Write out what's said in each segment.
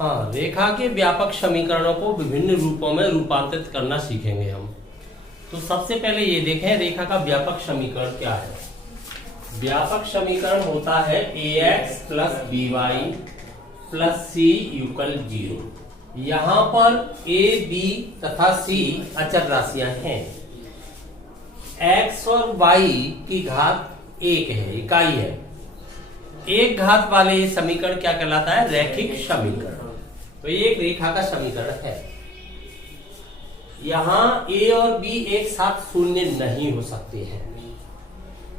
हाँ, रेखा के व्यापक समीकरणों को विभिन्न रूपों में रूपांतरित करना सीखेंगे हम। तो सबसे पहले ये देखें रेखा का व्यापक समीकरण क्या है। व्यापक समीकरण होता है ax plus by plus c equal 0। यहाँ पर a, b तथा c अचर राशियां हैं। x और y की घात 1 है, इकाई है। एक घात वाले ये समीकरण क्या कहलाता है? रैखिक समीकरण। तो ये एक रेखा का समीकरण है। यहाँ a और b एक साथ शून्य नहीं हो सकते हैं।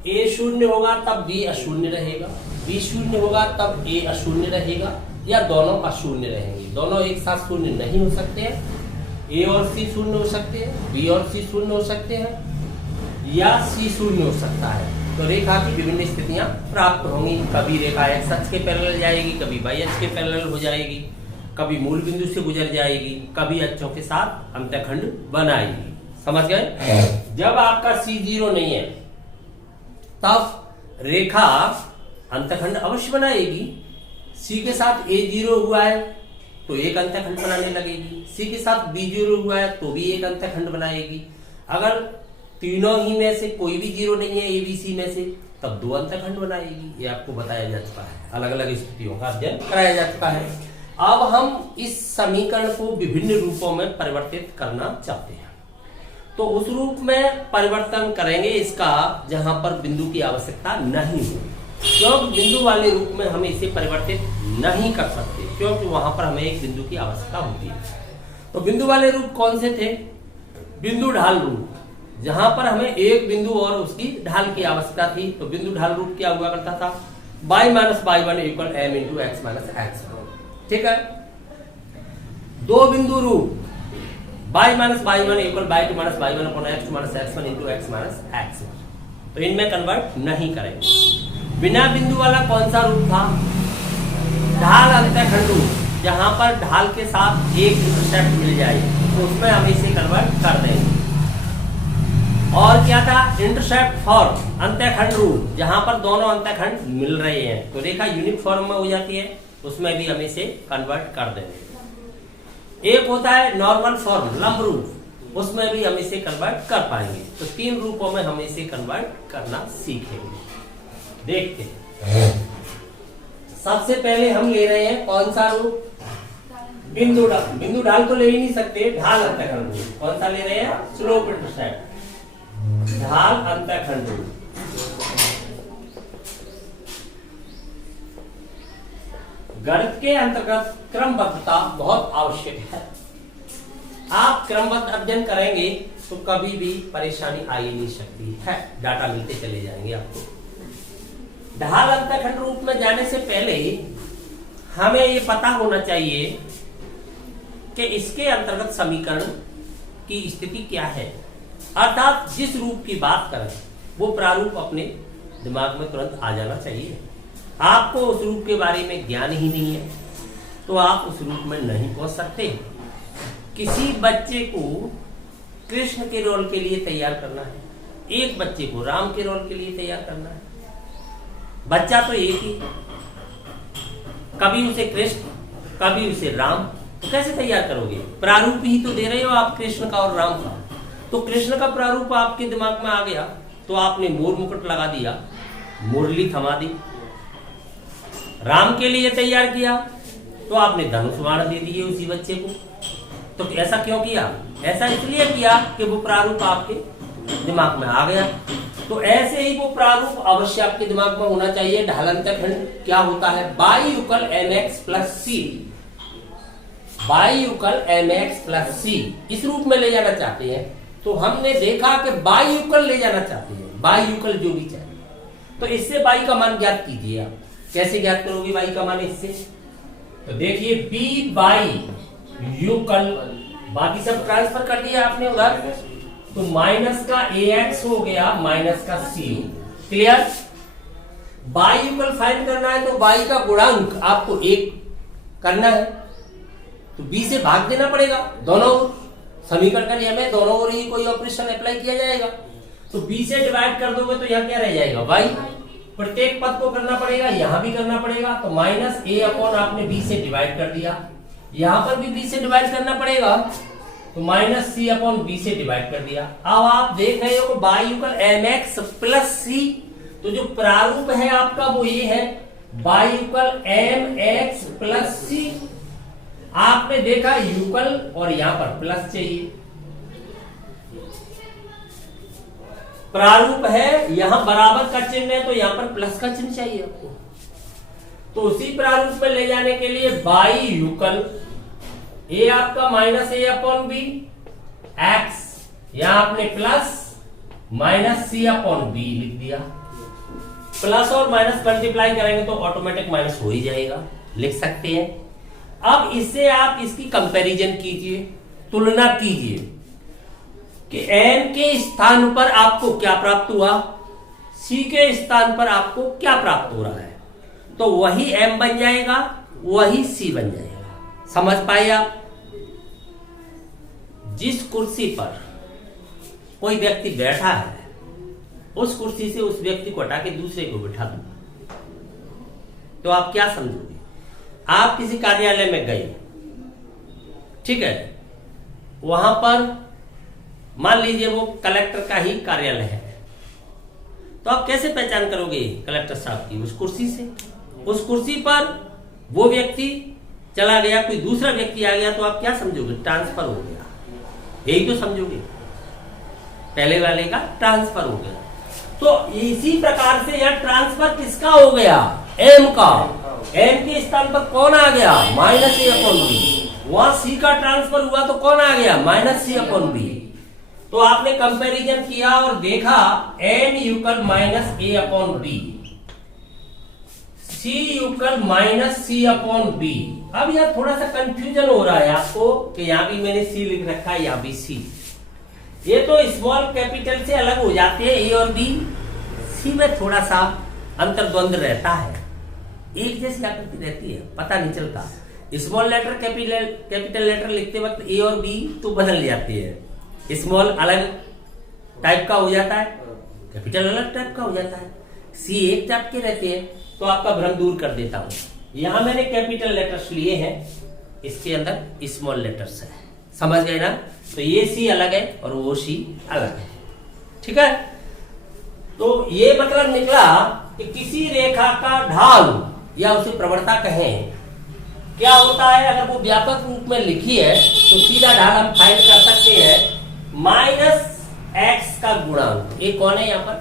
a शून्य होगा तब b अशून्य रहेगा, b शून्य होगा तब a अशून्य रहेगा, या दोनों अशून्य रहेंगे। दोनों एक साथ शून्य नहीं हो सकते हैं। a और c शून्य हो सकते हैं, b और c शून्य हो सकते हैं, या c शून्य हो सकता है। तो रेखा की विभिन्न स्थितियां प्राप्त होंगी। कभी रेखा x अक्ष के पैरेलल जाएगी, कभी y अक्ष के पैरेलल हो जाएगी, कभी मूल बिंदु से गुजर जाएगी, कभी अक्षों के साथ अंतःखंड बनाएगी। समझ गए? जब आपका C 0 नहीं है तब रेखा अंतःखंड अवश्य बनाएगी। C के साथ A 0 हुआ है तो एक अंतःखंड बनाने लगेगी, C के साथ B 0 हुआ है तो भी एक अंतःखंड बनाएगी। अगर तीनों ही में से कोई भी 0 नहीं है ABC में से, तब दो अंतःखंड बनाएगी। ये आपको बताया जा चुका है, अलग अलग स्थितियों का अध्ययन कराया जा चुका है। अब हम इस समीकरण को विभिन्न रूपों में परिवर्तित करना चाहते हैं। तो उस रूप में परिवर्तन करेंगे इसका जहां पर बिंदु की आवश्यकता नहीं हो, क्योंकि बिंदु वाले रूप में हम इसे परिवर्तित नहीं कर सकते, क्योंकि वहां पर हमें एक बिंदु की आवश्यकता होती है। तो बिंदु वाले रूप कौन से थे? बिंदु ढाल रूप, जहां पर हमें एक बिंदु और उसकी ढाल की आवश्यकता थी। तो बिंदु ढाल रूप क्या हुआ करता था? y minus y1 equal m into x minus x. ठीक है। दो बिंदु रूप y minus y1 equal y2 minus y1 upon x2 minus x1 into x minus x1। तो इनमें कन्वर्ट नहीं करेंगे। बिना बिंदु वाला कौन सा रूप था? ढाल अंतःखंड रूप, जहां पर ढाल के साथ एक इंटरसेप्ट मिल जाए तो उसमें हम इसे कन्वर्ट कर देंगे। और क्या था? इंटरसेप्ट फॉर्म अंतःखंड रूप, जहां पर दोनों अंतःखंड मिल रहे हैं तो रेखा यूनिट फॉर्म में हो जाती है, उसमें भी हम इसे कन्वर्ट कर देंगे। एक होता है नॉर्मल फॉर्म लंब रूप, उसमें भी हम इसे कन्वर्ट कर पाएंगे। तो तीन रूपों में हम इसे कन्वर्ट करना सीखेंगे। देखते हैं। सबसे पहले हम ले रहे हैं कौन सा रूप? बिंदु ढाल। बिंदु ढाल तो ले ही नहीं सकते, ढाल अंतःखंड रूप। कौन सा ले रहे हैं? स्लोप इंटरसेप्ट, ढाल अंतःखंड रूप। गणित के अंतर्गत क्रमबद्धता बहुत आवश्यक है। आप क्रमबद्ध अध्ययन करेंगे तो कभी भी परेशानी आ ही नहीं सकती है, डाटा मिलते चले जाएंगे आपको। ढाल अंतःखंड रूप में जाने से पहले हमें ये पता होना चाहिए कि इसके अंतर्गत समीकरण की स्थिति क्या है, अर्थात जिस रूप की बात करें वो प्रारूप अपने दिमाग में तुरंत आ जाना चाहिए। आपको उस रूप के बारे में ज्ञान ही नहीं है तो आप उस रूप में नहीं पहुंच सकते। किसी बच्चे को कृष्ण के रोल के लिए तैयार करना है, एक बच्चे को राम के रोल के लिए तैयार करना है। बच्चा तो एक ही, कभी उसे कृष्ण कभी उसे राम, तो कैसे तैयार करोगे? प्रारूप ही तो दे रहे हो आप कृष्ण का और राम का। तो कृष्ण का प्रारूप आपके दिमाग में आ गया तो आपने मोर मुकुट लगा दिया, मुरली थमा दी। राम के लिए तैयार किया तो आपने धनुष बाण दे दिए उसी बच्चे को। तो ऐसा क्यों किया? ऐसा इसलिए किया कि वो प्रारूप आपके दिमाग में आ गया। तो ऐसे ही वो प्रारूप अवश्य आपके दिमाग में होना चाहिए। ढाल अंतःखंड क्या होता है? y equal mx plus c, y equal mx plus c इस रूप में ले जाना चाहते हैं। तो हमने देखा कि y इक्वल ले जाना चाहते हैं, y इक्वल जो भी चाहिए। तो इससे y का मान ज्ञात कीजिए। आप कैसे ज्ञात करोगे y का मान? इससे तो देखिए b बाई यूकल, बाकी सब ट्रांसफर कर दिया आपने उधर, तो माइनस का ax हो गया माइनस का c। Clear? y equal find करना है तो y का गुणांक आपको 1 करना है, तो b से भाग देना पड़ेगा। दोनों समीकरण का नियम है, दोनों ओर ही कोई ऑपरेशन अप्लाई किया जाएगा। तो b से डिवाइड कर दोगे तो यहाँ क्या रह जाएगा? y। प्रत्येक पद को करना पड़ेगा, यहां भी करना पड़ेगा। तो माइनस a अपॉन आपने b से डिवाइड कर दिया। यहां पर भी b से डिवाइड करना पड़ेगा, तो माइनस सी अपॉन बी से डिवाइड कर दिया। अब आप देख रहे हो y equal M X plus C, तो जो प्रारूप है आपका वो ये है y equal M X plus C. आपने देखा यूकल और यहां पर प्लस चाहिए, प्रारूप है यहां बराबर का चिन्ह है तो यहां पर प्लस का चिन्ह चाहिए आपको। तो उसी प्रारूप में ले जाने के लिए बाई यूकल ए आपका minus A upon B x, यहां आपने plus minus C upon B लिख दिया। प्लस और माइनस मल्टीप्लाई करेंगे तो ऑटोमेटिक माइनस हो ही जाएगा, लिख सकते हैं। अब इससे आप इसकी कंपैरिजन कीजिए, तुलना कीजिए कि n के स्थान पर आपको क्या प्राप्त हुआ, c के स्थान पर आपको क्या प्राप्त हो रहा है, तो वही m बन जाएगा, वही c बन जाएगा। समझ पाए आप? जिस कुर्सी पर कोई व्यक्ति बैठा है उस कुर्सी से उस व्यक्ति को हटा के दूसरे को बिठा दो, तो आप क्या समझोगे? आप किसी कार्यालय में गए, ठीक है, वहां पर मान लीजिए वो कलेक्टर का ही कार्यालय है, तो आप कैसे पहचान करोगे कलेक्टर साहब की? उस कुर्सी से। उस कुर्सी पर वो व्यक्ति चला गया, कोई दूसरा व्यक्ति आ गया, तो आप क्या समझोगे? ट्रांसफर हो गया, यही तो समझोगे, पहले वाले का ट्रांसफर हो गया। तो इसी प्रकार से यह ट्रांसफर किसका हो गया? m का। m के स्थान पर कौन आ गया? Minus A upon B. वहां c का ट्रांसफर हुआ तो कौन आ गया? Minus C upon B. तो आपने कंपैरिजन किया और देखा n equal minus A upon B, c equal minus C upon B. अब यह थोड़ा सा कंफ्यूजन हो रहा है आपको कि यहां भी मैंने c लिख रखा है, यहां भी c। ये तो स्मॉल कैपिटल से अलग हो जाते हैं a और b, c में थोड़ा सा अंतर्द्वंद रहता है, एक जैसी आकृति रहती है, पता नहीं चलता। स्मॉल लेटर कैपिटल लेटर लिखते वक्त a और b तो बदल जाते हैं, स्मॉल अलग टाइप का हो जाता है, कैपिटल अलग टाइप का हो जाता है, c एक टाइप के रहते हैं। तो आपका भ्रम दूर कर देता हूं। यहां मैंने कैपिटल लेटर्स लिए हैं, इसके अंदर स्मॉल लेटर्स है, समझ गए ना? तो ये c अलग है और वो c अलग है, ठीक है। तो ये मतलब निकला कि किसी रेखा का ढाल या उसे प्रवणता कहें, क्या होता है? अगर वो व्यापक रूप में लिखी है तो सीधा ढाल हम फाइंड कर सकते हैं माइनस एक्स का गुणांक, ये कौन है यहाँ पर?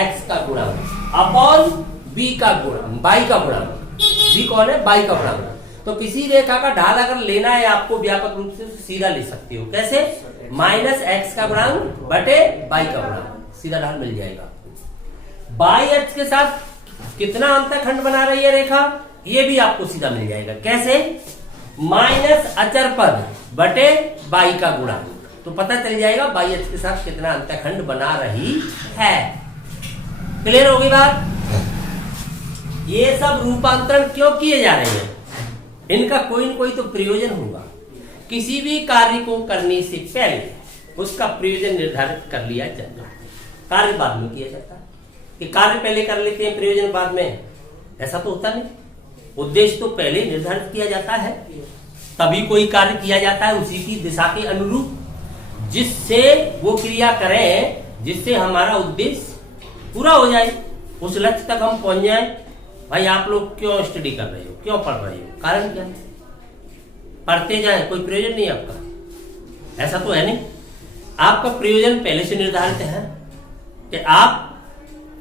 x का गुणांक अपॉन b का गुणांक, बाई का गुणांक। b कौन है? बाई का गुणांक। तो किसी रेखा का ढाल अगर लेना है आपको व्यापक रूप से, तो सीधा ले सकते हो। कैसे? माइनस एक्स का गुणांक बटे बाई का गुणांक, सीधा ढाल मिल जाएगा। बाई अक्ष के साथ कितना अंतःखंड बना रही है रेखा, ये भी आपको सीधा मिल जाएगा। कैसे? माइनस अचर पद बटे बाई का गुणांक, तो पता चल जाएगा बाई अक्ष के साथ कितना अंतःखंड बना रही है। क्लियर होगी बात? ये सब रूपांतरण क्यों किए जा रहे हैं? इनका कोई न कोई तो प्रयोजन होगा। किसी भी कार्य को करने से पहले उसका प्रयोजन निर्धारित कर लिया जाता है, कार्य बाद में किया जाता है। कि कार्य पहले कर लेते हैं, प्रयोजन बाद में, ऐसा तो होता नहीं। उद्देश्य तो पहले निर्धारित किया जाता है, तभी कोई कार्य किया जाता है उसी की दिशा के अनुरूप, जिससे वो क्रिया करें जिससे हमारा उद्देश्य पूरा हो जाए, उस लक्ष्य तक हम पहुंच जाए। भाई आप लोग क्यों स्टडी कर रहे हो, क्यों पढ़ रहे हो? कारण क्या है? पढ़ते जाए, कोई प्रयोजन नहीं आपका, ऐसा तो है नहीं। आपका प्रयोजन पहले से निर्धारित है कि आप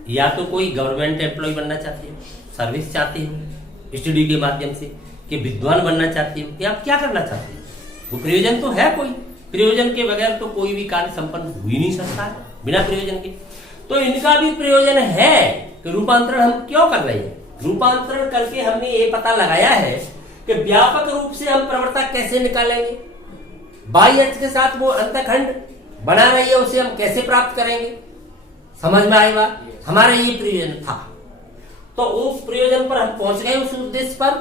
या तो कोई गवर्नमेंट एम्प्लॉय बनना चाहते हो, सर्विस चाहते हो स्टडी के माध्यम से, कि विद्वान बनना चाहते हो, कि आप क्या करना चाहते हो, वो प्रयोजन तो है। कोई प्रयोजन के बगैर तो कोई भी कार्य संपन्न हो ही नहीं सकता है बिना प्रयोजन के। तो इनका भी प्रयोजन है कि रूपांतरण हम क्यों कर रहे हैं। रूपांतरण करके हमने ये पता लगाया है कि व्यापक रूप से हम प्रवणता कैसे निकालेंगे, बाई अक्ष के साथ वो अंतःखंड बना रही है उसे हम कैसे प्राप्त करेंगे। समझ में आई बात? हमारा ये प्रयोजन था, तो उस प्रयोजन पर हम पहुंच गए, उस उद्देश्य पर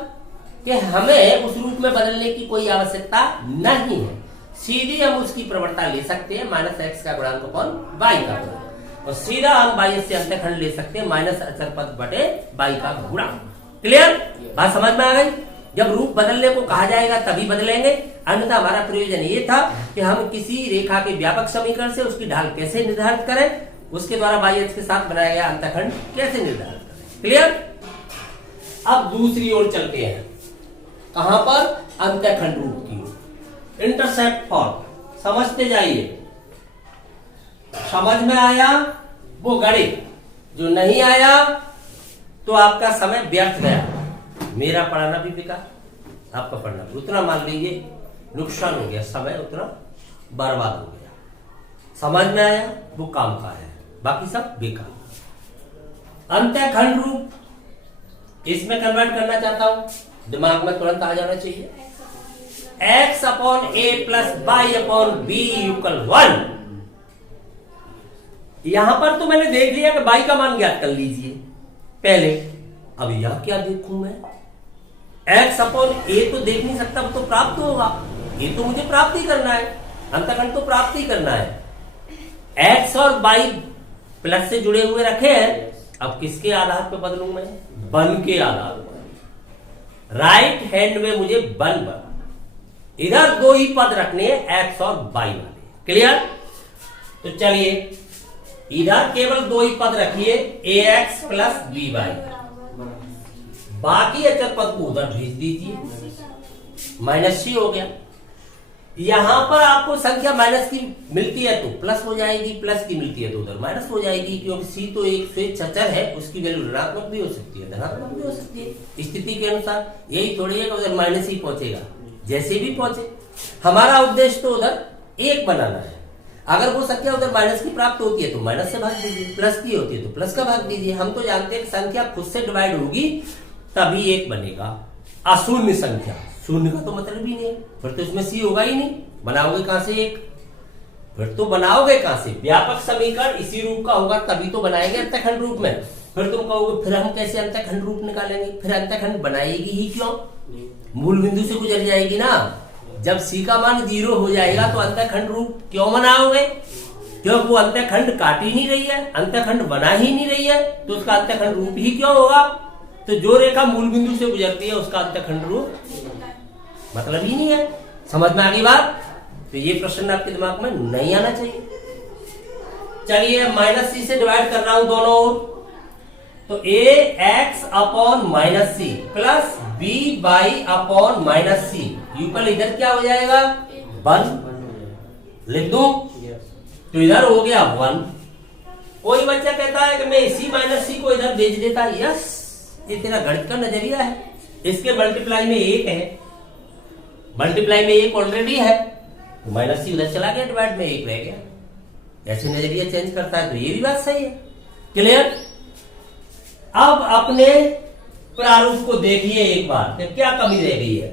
कि हमें उस रूप में बदलने की कोई आवश्यकता नहीं है। सीधी हम उसकी प्रवणता ले सकते हैं माइनस एक्स का गुणांक अपॉन बाई का गुणांक, और सीधा हम बाई से अंतःखंड ले सकते हैं माइनस अचर पद बटे बाई का गुणांक। क्लियर? बात समझ में आ गई? जब रूप बदलने को कहा जाएगा तभी बदलेंगे, अन्यथा हमारा प्रयोजन ये था कि हम किसी रेखा के व्यापक समीकरण से उसकी ढाल कैसे निर्धारित करें, उसके द्वारा बाई अक्ष के साथ बनाया गया अंतःखंड कैसे निर्धारित करें। क्लियर। अब दूसरी ओर चलते हैं, कहां पर, अंतःखंड रूप की ओर। इंटरसेप्ट फॉर्म समझते जाइए, समझ में आया वो गणित, जो नहीं आया तो आपका समय व्यर्थ गया, मेरा पढ़ाना भी बेकार, आपका पढ़ना भी। उतना मान लीजिए नुकसान हो गया, समय उतना बर्बाद हो गया। समझ में आया वो काम का है, बाकी सब बेकार। अंतःखंड रूप इसमें कन्वर्ट करना चाहता हूं, दिमाग में तुरंत आ जाना चाहिए। x upon a plus y upon B equal 1। यहां पर तो मैंने देख लिया कि बाई का मान ज्ञात कर लीजिए पहले। अब यहां क्या देखूं मैं, x अपॉन a तो देख नहीं सकता, तो प्राप्त होगा, ये तो मुझे प्राप्त ही करना है, अंतःखंड तो प्राप्त ही करना है। x और बाई प्लस से जुड़े हुए रखे हैं, अब किसके आधार पर बदलूं मैं, वन के आधार पर। राइट हैंड में मुझे वन बना, इधर दो ही पद रखने हैं, x और बाई वाले। क्लियर। तो चलिए इधर केवल दो ही पद रखिए, ax प्लस बी वाई, बाकी अचर पद को उधर भेज दीजिए, माइनस सी हो गया। यहां पर आपको संख्या माइनस की मिलती है तो प्लस हो जाएगी, प्लस की मिलती है तो उधर माइनस हो जाएगी, क्योंकि सी तो एक स्वेच्छ अचर है, उसकी वैल्यू ऋणात्मक भी हो सकती है, धनात्मक भी हो सकती है स्थिति के अनुसार। यही थोड़ी है कि उधर माइनस ही पहुंचेगा, जैसे भी पहुंचे। हमारा उद्देश्य तो उधर एक बनाना है। अगर वो संख्या उधर माइनस की प्राप्त होती है तो माइनस से भाग दीजिए, प्लस की होती है तो प्लस का भाग दीजिए। हम तो जानते हैं कि संख्या खुद से डिवाइड होगी तभी एक बनेगा। अशून्य संख्या, शून्य का तो मतलब ही नहीं है, फिर तो इसमें सी होगा ही नहीं, बनाओगे कहां से एक, फिर तो बनाओगे कहां से। व्यापक समीकरण इसी रूप का होगा तभी तो बनाएंगे अंतःखंड रूप में। फिर तुम कहोगे फिर हम कैसे अंतःखंड रूप निकालेंगे, फिर अंतःखंड बनाएगी ही क्यों, मूल बिंदु से गुजर जाएगी ना। जब सी का मान 0 हो जाएगा तो अंतःखंड रूप क्यों बनाओगे, क्योंकि वो अंतःखंड काट ही नहीं रही है, अंतःखंड बना ही नहीं रही है, तो उसका अंतःखंड रूप ही क्यों होगा। तो जो रेखा मूल बिंदु से गुजरती है उसका अंतःखंड रूप मतलब ही नहीं है। समझ में आ गई बात। तो ये प्रश्न आपके दिमाग में नहीं आना चाहिए। चलिए माइनस सी से डिवाइड कर रहा हूं दोनों ओर, तो a x upon minus C plus b y upon minus C equal इधर क्या हो जाएगा 1 लिख दूं, तो इधर हो गया 1। कोई बच्चा कहता है कि मैं इसी माइनस सी को इधर भेज देता, यस ये तेरा गणित का नजरिया है। इसके मल्टीप्लाई में 1 है, मल्टीप्लाई में 1 ऑलरेडी है, तो माइनस सी उधर चला गया, डिवाइड में 1 रह गया। ऐसे नजरिया चेंज करता है तो ये भी बात सही है। क्लियर। अब अपने प्रारूप को देखिए एक बार, तो क्या कमी रह गई है,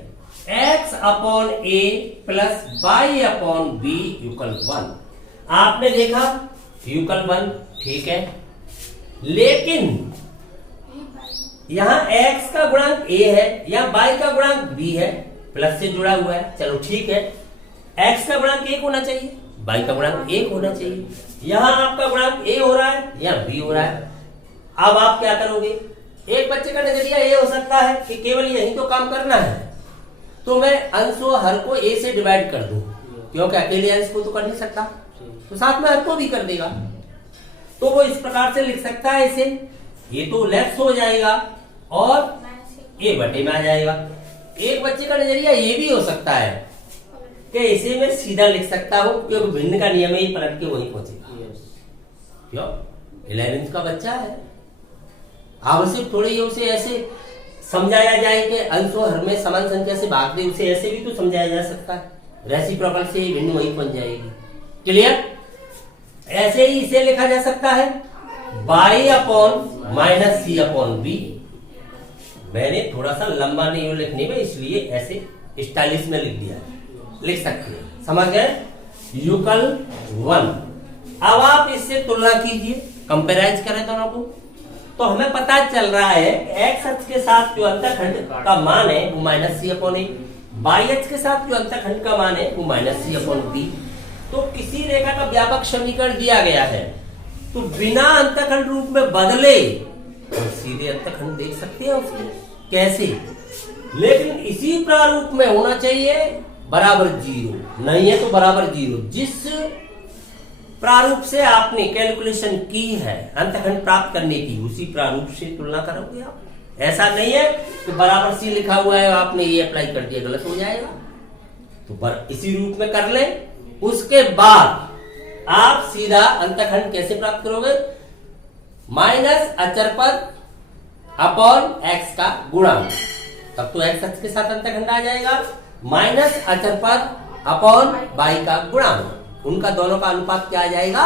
x upon A plus y upon B equal 1। आपने देखा इक्वल 1 ठीक है, लेकिन यहां x का गुणांक a है या y का गुणांक b है, प्लस से जुड़ा हुआ है, चलो ठीक है। x का गुणांक 1 होना चाहिए, y का गुणांक 1 होना चाहिए। यहां आपका गुणांक a हो रहा है या b हो रहा है। अब आप क्या करोगे, एक बच्चे का नजरिया ये हो सकता है कि केवल यही तो काम करना है, तो मैं अंश और हर को a से डिवाइड कर दूं, क्योंकि अकेले अंश को तो कर नहीं सकता, तो साथ में हर को भी कर देगा। तो वो इस प्रकार से लिख सकता है इसे, ये तो लेफ्ट हो जाएगा और a बटे में आ जाएगा। एक बच्चे का नजरिया ये भी हो सकता है कि इसे मैं सीधा लिख सकता हूं, क्योंकि भिन्न का नियम ही पलट के वहीं पहुंचेगा। क्यों, 11th का बच्चा है, आवश्यक थोड़ी ही उसे ऐसे समझाया जाए कि अंश और हर में समान संख्या से भाग दे, उसे ऐसे भी तो समझाया जा सकता है, रेसिप्रोकल से भिन्न वहीं पहुंच जाएगी। क्लियर। ऐसे ही इसे लिखा जा सकता है y upon minus C upon B. मैंने थोड़ा सा लंबा नहीं लिखने में, इसलिए ऐसे स्टाइलिश में लिख दिया, लिख सकते हैं, समझ गए। यूकल 1। अब आप इससे तुलना कीजिए, कंपेराइज करें दोनों को, तो हमें पता चल रहा है एक्स अक्ष के साथ जो अंतःखंड का मान है वो माइनस सी अपॉन ए, वाई अक्ष के साथ जो अंतःखंड का मान है वो माइनस सी अपॉन बी। तो किसी रेखा का व्यापक समीकरण दिया गया है, तो बिना अंतःखंड रूप में बदले तो सीधे अंतःखंड देख सकते हैं उसमें। कैसे, लेकिन इसी प्रारूप में होना चाहिए बराबर 0, नहीं है तो बराबर 0। जिस प्रारूप से आपने कैलकुलेशन की है अंतखंड प्राप्त करने की, उसी प्रारूप से तुलना करोगे आप। ऐसा नहीं है कि बराबर सी लिखा हुआ है आपने ये अप्लाई कर दिया, गलत हो जाएगा। तो इसी रूप में कर ले, उसके बाद आप सीधा अंतखंड कैसे प्राप्त करोगे? माइनस अचर पद अपॉन एक्स का गुणांक, तब तो एक्स अक्ष के साथ अंतखंड आ जाएगा। माइनस अचर पद अपॉन वाई का गुणांक, उनका दोनों का अनुपात क्या आ जाएगा?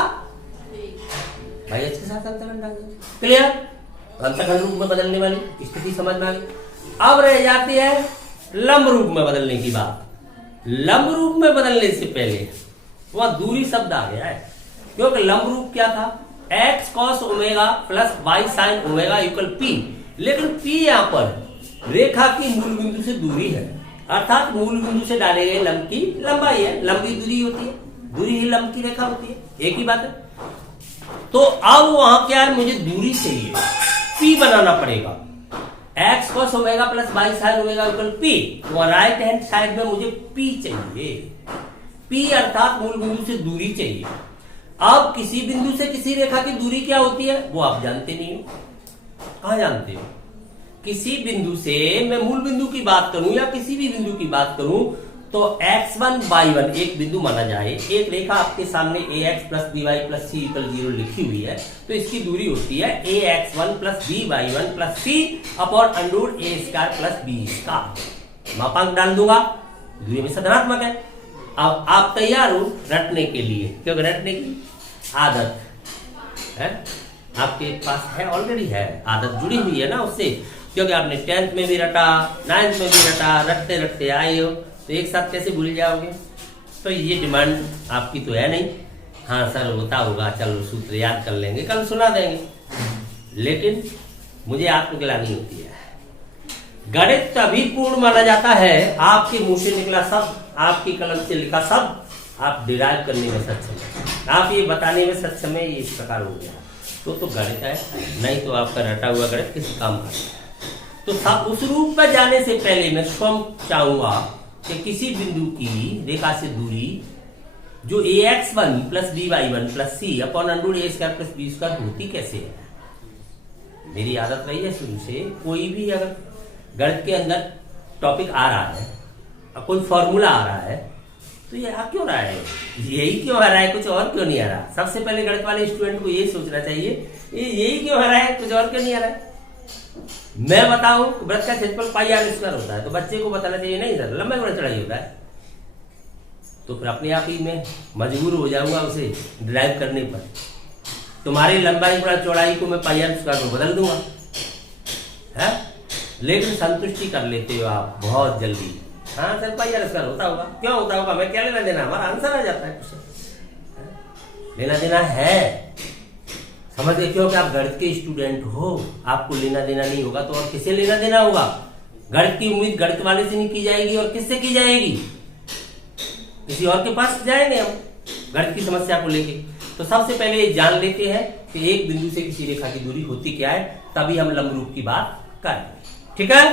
वाई अक्ष के साथ अंतखंड आ जाएगा। क्लियर? अंतखंड रूप में बदलने वाली स्थिति समझ में आ गई। अब रह जाती है लंब रूप में बदलने की बात। लंब रूप में बदलने से पहले वह दूरी शब्द आ गया है, क्योंकि लंब रूप क्या था? X cos omega plus Y sine omega equal P. लेकिन पी यहाँ पर रेखा की मूल बिंदु से दूरी है, अर्थात मूल बिंदु से डाले गए लंब की लंबाई है। लंब की दूरी होती है, दूरी ही लंब की रेखा होती है, एक ही बात है। तो अब वहां क्या है, मुझे दूरी चाहिए, पी बनाना पड़ेगा। X cos omega plus Y sine omega equal P, तो राइट हैंड साइड में मुझे पी चाहिए। पी अर्थात मूल बिंदु से दूरी चाहिए। अब किसी बिंदु से किसी रेखा की दूरी क्या होती है वो आप जानते नहीं हो। कहां जानते हो? किसी बिंदु से मैं मूल बिंदु की बात करूं या किसी भी बिंदु की बात करूं तो x1 y1 एक बिंदु माना जाए, एक रेखा आपके सामने ax plus by plus c equal 0 लिखी हुई है, तो इसकी दूरी होती है ax1 plus by1 plus c upon under a square plus b square. मापांक डाल दूंगा, दूरी में धनात्मक है। अब आप तैयार हो रटने के लिए, क्योंकि रटने की आदत है आपके पास है, ऑलरेडी है, आदत जुड़ी हुई है ना उससे, क्योंकि आपने 10th में भी रटा, 9th में भी रटा, रटते रटते आए हो, तो एक साथ कैसे भूल जाओगे? तो ये डिमांड आपकी तो है नहीं, हाँ सर होता होगा, चलो सूत्र याद कर लेंगे, कल सुना देंगे। लेकिन मुझे आत्मग्लानि होती है। गणित तभी पूर्ण माना जाता है आपके मुंह से निकला शब्द, आपकी कलम से लिखा शब्द आप डिराइव करने में सक्षम है, आप ये बताने में सक्षम है ये इस प्रकार हो गया तो गणित है, नहीं तो आपका रटा हुआ गणित किसी काम का नहीं। तो उस रूप में जाने से पहले मैं स्वयं चाहूंगा कि किसी बिंदु की रेखा से दूरी जो ax1 plus by1 plus c upon under a square plus b square होती कैसे है? मेरी आदत रही है शुरू से, कोई भी अगर गणित के अंदर टॉपिक आ रहा है, कोई फॉर्मूला आ रहा है, तो ये आ क्यों रहा है, यही क्यों आ रहा है, कुछ और क्यों नहीं आ रहा? सबसे पहले गणित वाले स्टूडेंट को ये सोचना चाहिए यही क्यों आ रहा है, कुछ और क्यों नहीं आ रहा है। मैं बताऊं वृत्त का क्षेत्रफल पाई आर स्क्वायर होता है, तो बच्चे को बताना चाहिए नहीं सर लंबा गुणा चौड़ाई होता है, तो फिर अपने आप ही मैं मजबूर हो जाऊंगा उसे ड्राइव करने पर। तुम्हारी लंबाई गुणा चौड़ाई को मैं पाई आर स्क्वायर में बदल दूंगा, है? लेकिन संतुष्टि कर लेते हो आप बहुत जल्दी, हाँ सर पाई आर स्क्वायर होता होगा, क्यों होता होगा, मैं क्या लेना देना, हमारा आंसर आ जाता है, कुछ लेना देना है। समझ गए? क्योंकि आप गणित के स्टूडेंट हो, आपको लेना देना नहीं होगा तो और किसे लेना देना होगा? गणित की उम्मीद गणित वाले से नहीं की जाएगी, और किससे की जाएगी? किसी और के पास जाएंगे हम गणित की समस्या को लेके। तो सबसे पहले ये जान लेते हैं कि एक बिंदु से किसी रेखा की दूरी होती क्या है, तभी हम लंब रूप की बात करेंगे। ठीक है?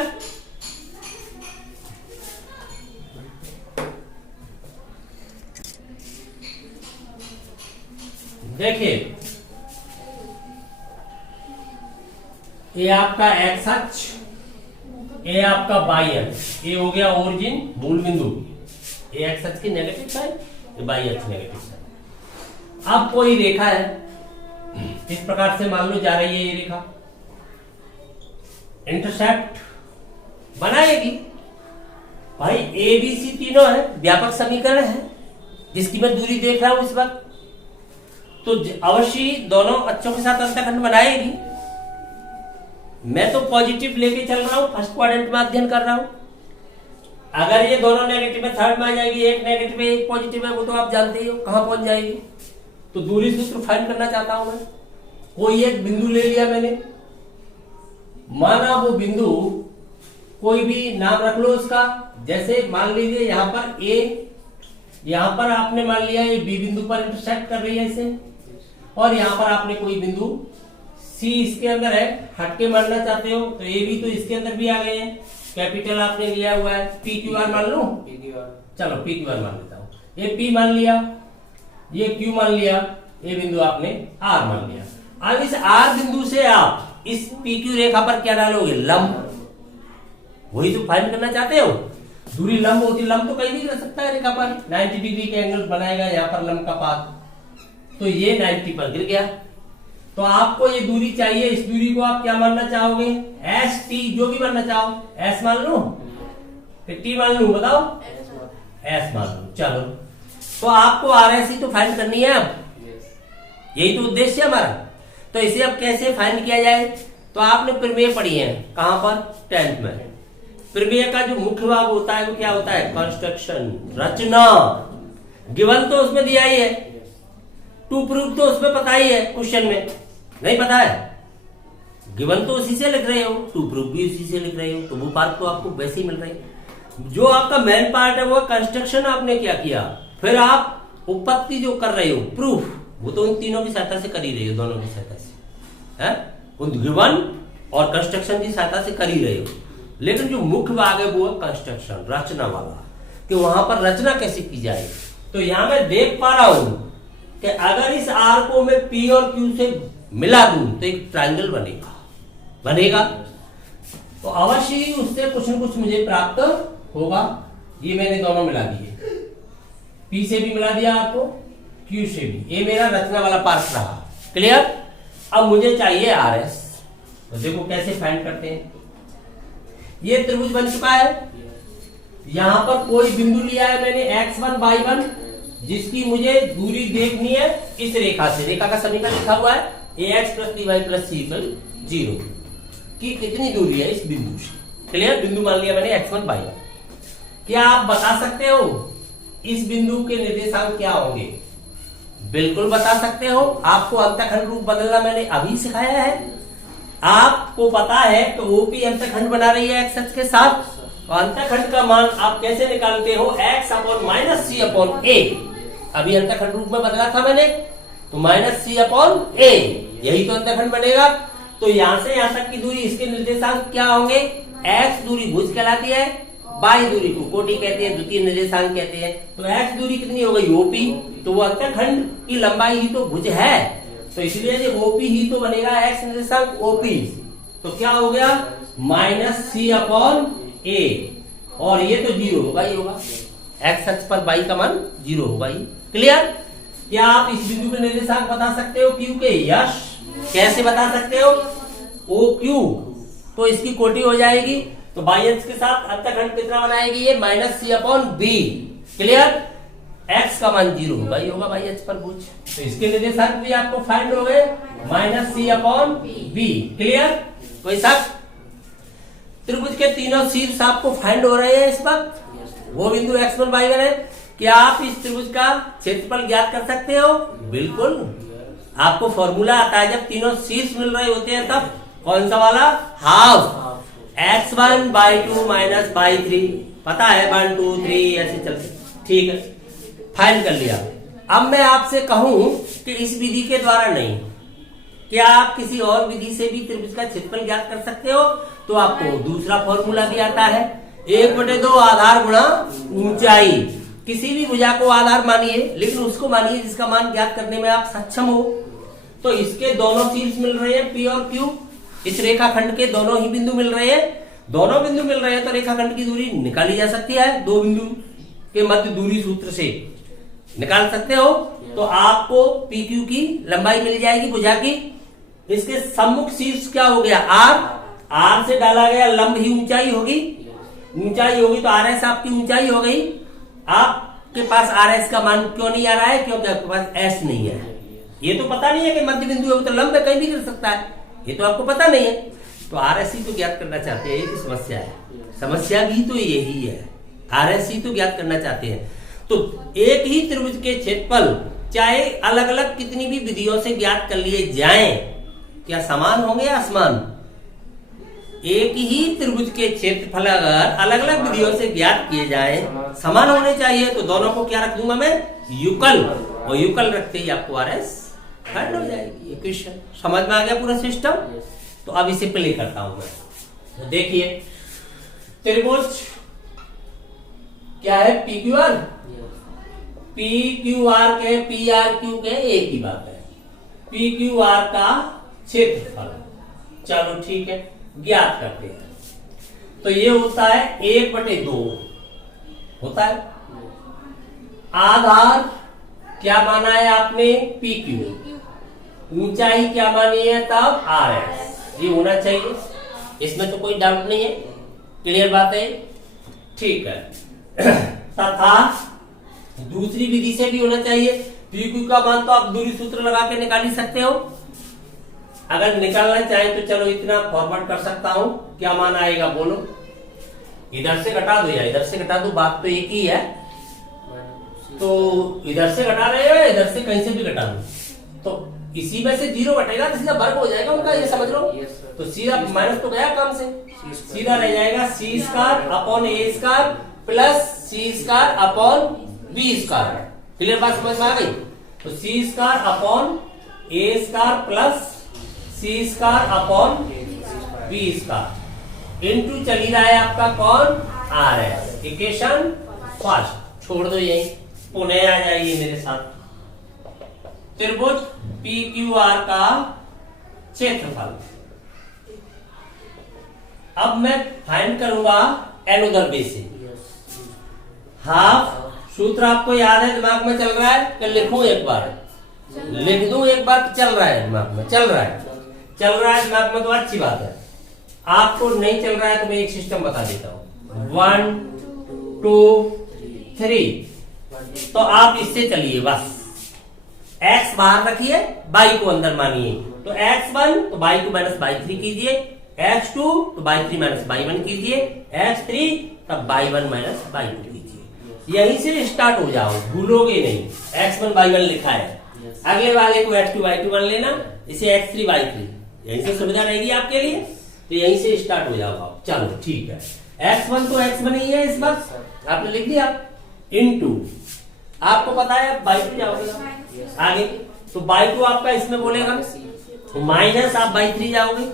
देखिए ये आपका एक्स अक्ष, ये आपका वाई अक्ष, ये हो गया ओरिजिन मूल बिंदु, ये एक्स अक्ष की नेगेटिव साइड, ये वाई अक्ष नेगेटिव साइड। अब कोई रेखा है इस प्रकार से मान लो जा रही है, ये रेखा इंटरसेप्ट बनाएगी भाई, ए बी सी तीनों है, व्यापक समीकरण है जिसकी मैं दूरी देख रहा हूं इस वक्त, तो अवश्य दोनों अक्षों के साथ अंतःखंड बनाएगी। मैं तो पॉजिटिव लेके चल रहा हूं, फर्स्ट क्वाड्रेंट में अध्ययन कर रहा हूं। अगर ये दोनों नेगेटिव में थर्ड में आ जाएगी, एक नेगेटिव है एक पॉजिटिव है, वो तो आप जानते ही हो कहां पहुंच जाएगी। तो दूरी सूत्र फाइंड करना चाहता हूं मैं। कोई एक बिंदु ले लिया मैंने, माना वो बिंदु कोई भी नाम रख लो उसका, जैसे मान लीजिए यहां पर ए, यहां पर आपने मान लिया ये बी बिंदु पर इंटरसेक्ट कर रही है इसे, और यहां पर आपने कोई बिंदु सी इसके अंदर है, हटके मानना चाहते हो तो ए भी तो इसके अंदर भी आ गए हैं, कैपिटल आपने लिया हुआ है, पी क्यू आर मान लूं, चलो पी क्यू आर मान लेता हूं, ये पी मान लिया, ये क्यू मान लिया, ये बिंदु आपने आर मान लिया। अब इस आर बिंदु से आप इस पी क्यू रेखा पर क्या डालोगे, लंब। वही तो फाइंड करना चाहते हो, दूरी लंब होती, लंब तो कहीं भी कर सकता है रेखा पर, 90 डिग्री के एंगल बनाएगा यहाँ पर लंब का पाथ, तो ये 90 पर गिर गया। तो आपको ये दूरी चाहिए, इस दूरी को आप क्या मानना चाहोगे, एस टी, जो भी मानना चाहो, एस मान लो, फिर टी मान लू, बताओ, एस मान लो। चलो, तो आपको आर एस ही तो फाइंड करनी है, अब यही तो उद्देश्य है हमारा। तो इसे अब कैसे फाइंड किया जाए, तो आपने प्रमेय पढ़ी है, कहां पर, 10th में। प्रमेय का जो मुख्य भाग होता है वो क्या होता है, कंस्ट्रक्शन, रचना। गिवन तो उसमें दिया ही है, टू प्रूफ तो उसमें पता ही है, क्वेश्चन में नहीं पता है, गिवन तो उसी से लिख रहे हो, टू प्रूफ भी उसी से लिख रहे हो, तो वो पार्ट तो आपको वैसे ही मिल रही है। जो आपका मेन पार्ट है वो कंस्ट्रक्शन आपने क्या किया, फिर आप उत्पत्ति जो कर रहे हो, प्रूफ, वो तो उन तीनों की सहायता से कर ही रहे हो, दोनों की सहायता से है, उन गिवन और कंस्ट्रक्शन की सहायता से कर ही रहे हो। लेकिन जो मुख्य भाग है वो है कंस्ट्रक्शन, रचना वाला, कि वहां पर रचना कैसे की जाए। तो यहां मैं देख पा रहा हूं कि अगर इस आर को मैं पी और क्यू से मिला दूं तो एक ट्रायंगल बनेगा, तो अवश्य ही उससे कुछ न कुछ मुझे प्राप्त होगा। ये मैंने दोनों मिला दिए, पी से भी मिला दिया आपको, क्यू से भी, ये मेरा रचना वाला पार्ट रहा, क्लियर। अब मुझे चाहिए आर एस, तो देखो कैसे फाइंड करते हैं। ये त्रिभुज बन चुका है, यहां पर कोई बिंदु लिया है मैंने x1 y1, जिसकी मुझे दूरी देखनी है इस रेखा से, रेखा का समीकरण लिखा हुआ है ax + by + c = 0 की कितनी दूरी है इस बिंदु से, क्लियर। बिंदु मान लिया मैंने x1 y1। क्या आप बता सकते हो इस बिंदु के निर्देशांक क्या होंगे, बिल्कुल बता सकते हो। आपको अंतःखंड रूप बदलना मैंने अभी सिखाया है, आपको पता है कि ओपी अंतःखंड बना रही है एक्स अक्ष के साथ, तो अंतःखंड का मान आप कैसे निकालते हो, x/-c/a। अभी अंतःखंड रूप में बदला था मैंने, तो -c/a, यही तो अंतःखंड बनेगा। तो यहां से यहां तक की दूरी, इसके निर्देशांक क्या होंगे, x दूरी भुज कहलाती है, y दूरी को कोटि कहते हैं, द्वितीय निर्देशांक कहते हैं। तो x दूरी कितनी हो गई, OP, तो वो अंतःखंड की लंबाई ही तो भुज है, तो इसलिए ये OP ही तो बनेगा, x निर्देशांक OP। तो क्या हो गया, -c/a, और ये तो 0 होगा ही होगा, x अक्ष पर y का मान 0 होगा ही, क्लियर। क्या आप इस बिंदु के निर्देशांक बता सकते हो Q के, यस। कैसे बता सकते हो, OQ, तो इसकी कोटि हो जाएगी, तो y अक्ष के साथ अंतःखंड कितना बनाएगी ये, -c/b, क्लियर। x का मान 0 होगा ही होगा y अक्ष पर भुज, तो इसके निर्देशांक भी आपको फाइंड हो गए, -c/b, क्लियर। कोई शक, त्रिभुज के तीनों शीर्ष आपको फाइंड हो रहे हैं इस वक्त, वो बिंदु x1 y1 है। क्या आप इस त्रिभुज का क्षेत्रफल ज्ञात कर सकते हो, बिल्कुल। आपको फॉर्मूला आता है, जब तीनों शीर्ष मिल रहे होते हैं तब कौन सा वाला, हाफ, x1/2 - y3, पता है 1 2 3 ऐसे चलते, ठीक है, फाइंड कर लिया। अब मैं आपसे कहूं कि इस विधि के द्वारा नहीं, क्या आप किसी और विधि से भी त्रिभुज का क्षेत्रफल ज्ञात कर सकते हो, तो आपको दूसरा फॉर्मूला भी आता है, 1/2 आधार गुणा ऊंचाई। किसी भी भुजा को आधार मानिए, लेकिन उसको मानिए जिसका मान ज्ञात करने में आप सक्षम हो। तो इसके दोनों शीर्ष मिल रहे हैं P और Q, इस रेखाखंड के दोनों ही बिंदु मिल रहे हैं, दोनों बिंदु मिल रहे हैं, तो रेखाखंड की दूरी निकाली जा सकती है, दो बिंदु के मध्य दूरी सूत्र से निकाल सकते हो। तो आपको PQ की लंबाई मिल जाएगी भुजा की, इसके सम्मुख शीर्ष क्या हो गया, R से डाला गया लंब ही ऊंचाई होगी, तो RS आपकी ऊंचाई हो गई। आपके पास RS का मान क्यों नहीं आ रहा है, क्योंकि आपके पास S नहीं है, ये तो पता नहीं है कि मध्य बिंदु है, तो लंब कहीं भी गिर सकता है, ये तो आपको पता नहीं है। तो RS ही तो ज्ञात करना चाहते हैं, ये तो समस्या है, समस्या भी तो यही है, RS ही तो ज्ञात करना चाहते हैं। तो एक ही त्रिभुज के क्षेत्रफल चाहे अलग अलग कितनी भी विधियों से ज्ञात कर लिए जाएं, क्या समान होंगे या असमान, एक ही त्रिभुज के क्षेत्रफल अगर अलग अलग विधियों से ज्ञात किए जाए समान होने चाहिए, तो दोनों को क्या रख दूंगा मैं, युगल, और युगल रखते ही आपको RS फाइंड हो जाएगी। इक्वेशन समझ में आ गया पूरा सिस्टम। तो अब इसे प्ले करता हूं मैं, तो देखिए त्रिभुज क्या है, P Q R, P Q R के पी आर क्यू के एक ही बात है, पी क्यू आर का क्षेत्रफल। चलो ठीक है, ज्ञात करते हैं। तो ये होता है 1/2 होता है। आधार क्या माना है आपने, पी क्यू, ऊंचाई क्या मानी है तब आर एस, ये होना चाहिए, इसमें तो कोई डाउट नहीं है, क्लियर बात है, ठीक है। तथा दूसरी विधि से भी होना चाहिए, पी क्यू का मान तो आप दूरी सूत्र लगा के निकाल ही सकते हो। अगर निकालना चाहे तो चलो इतना फॉरवर्ड कर सकता हूं, क्या मान आएगा बोलो, इधर से घटा दो या इधर से घटा दो, बात तो एक ही है। तो इधर से घटा रहे हो या इधर से कहीं से भी घटा दो, तो इसी में से 0 घटेगा तो सीधा वर्ग हो जाएगा उनका, ये समझ लो। तो सीधा माइनस तो गया कम से, सीधा रह जाएगा C square upon A square plus C square upon B square. Clear बात समझ में आ गई। तो C square upon A square plus C square upon B square into चली रहा है आपका कौन, आर एस। इक्वेशन फर्स्ट छोड़ दो यही, पुनः आ जाइए मेरे साथ। त्रिभुज पी क्यू आर का क्षेत्रफल अब मैं फाइंड करूंगा एनोदर बेस से। हाफ सूत्र आपको याद है, दिमाग में चल रहा है कि लिखूं एक बार, लिख दूं एक बार, चल रहा है दिमाग में, चल रहा है दिमाग में तो अच्छी बात है। आपको नहीं चल रहा है तो मैं एक सिस्टम बता देता हूं, 1 2 3। तो आप इससे चलिए, बस x बाहर रखिए, y को अंदर मानिए। तो x1 तो y2 माइनस y3 कीजिए, x2 तो y3 माइनस y1 कीजिए, x3 तब y1 माइनस y2 कीजिए। यहीं से स्टार्ट हो जाओ, भूलोगे नहीं। x1 y1 लिखा है, अगले वाले को x2 y2 मान लेना, इसे x3 y3, यहीं से सुविधा रहेगी आपके लिए। तो यहीं से स्टार्ट हो जाओ आप। चलो ठीक है, x1 तो x1 ही है, इस बार आपने लिख दिया, इनटू आपको पता है y2 जाओगे आगे, तो y2 आपका इसमें बोलेगा, तो माइनस आप y3 जाओगे,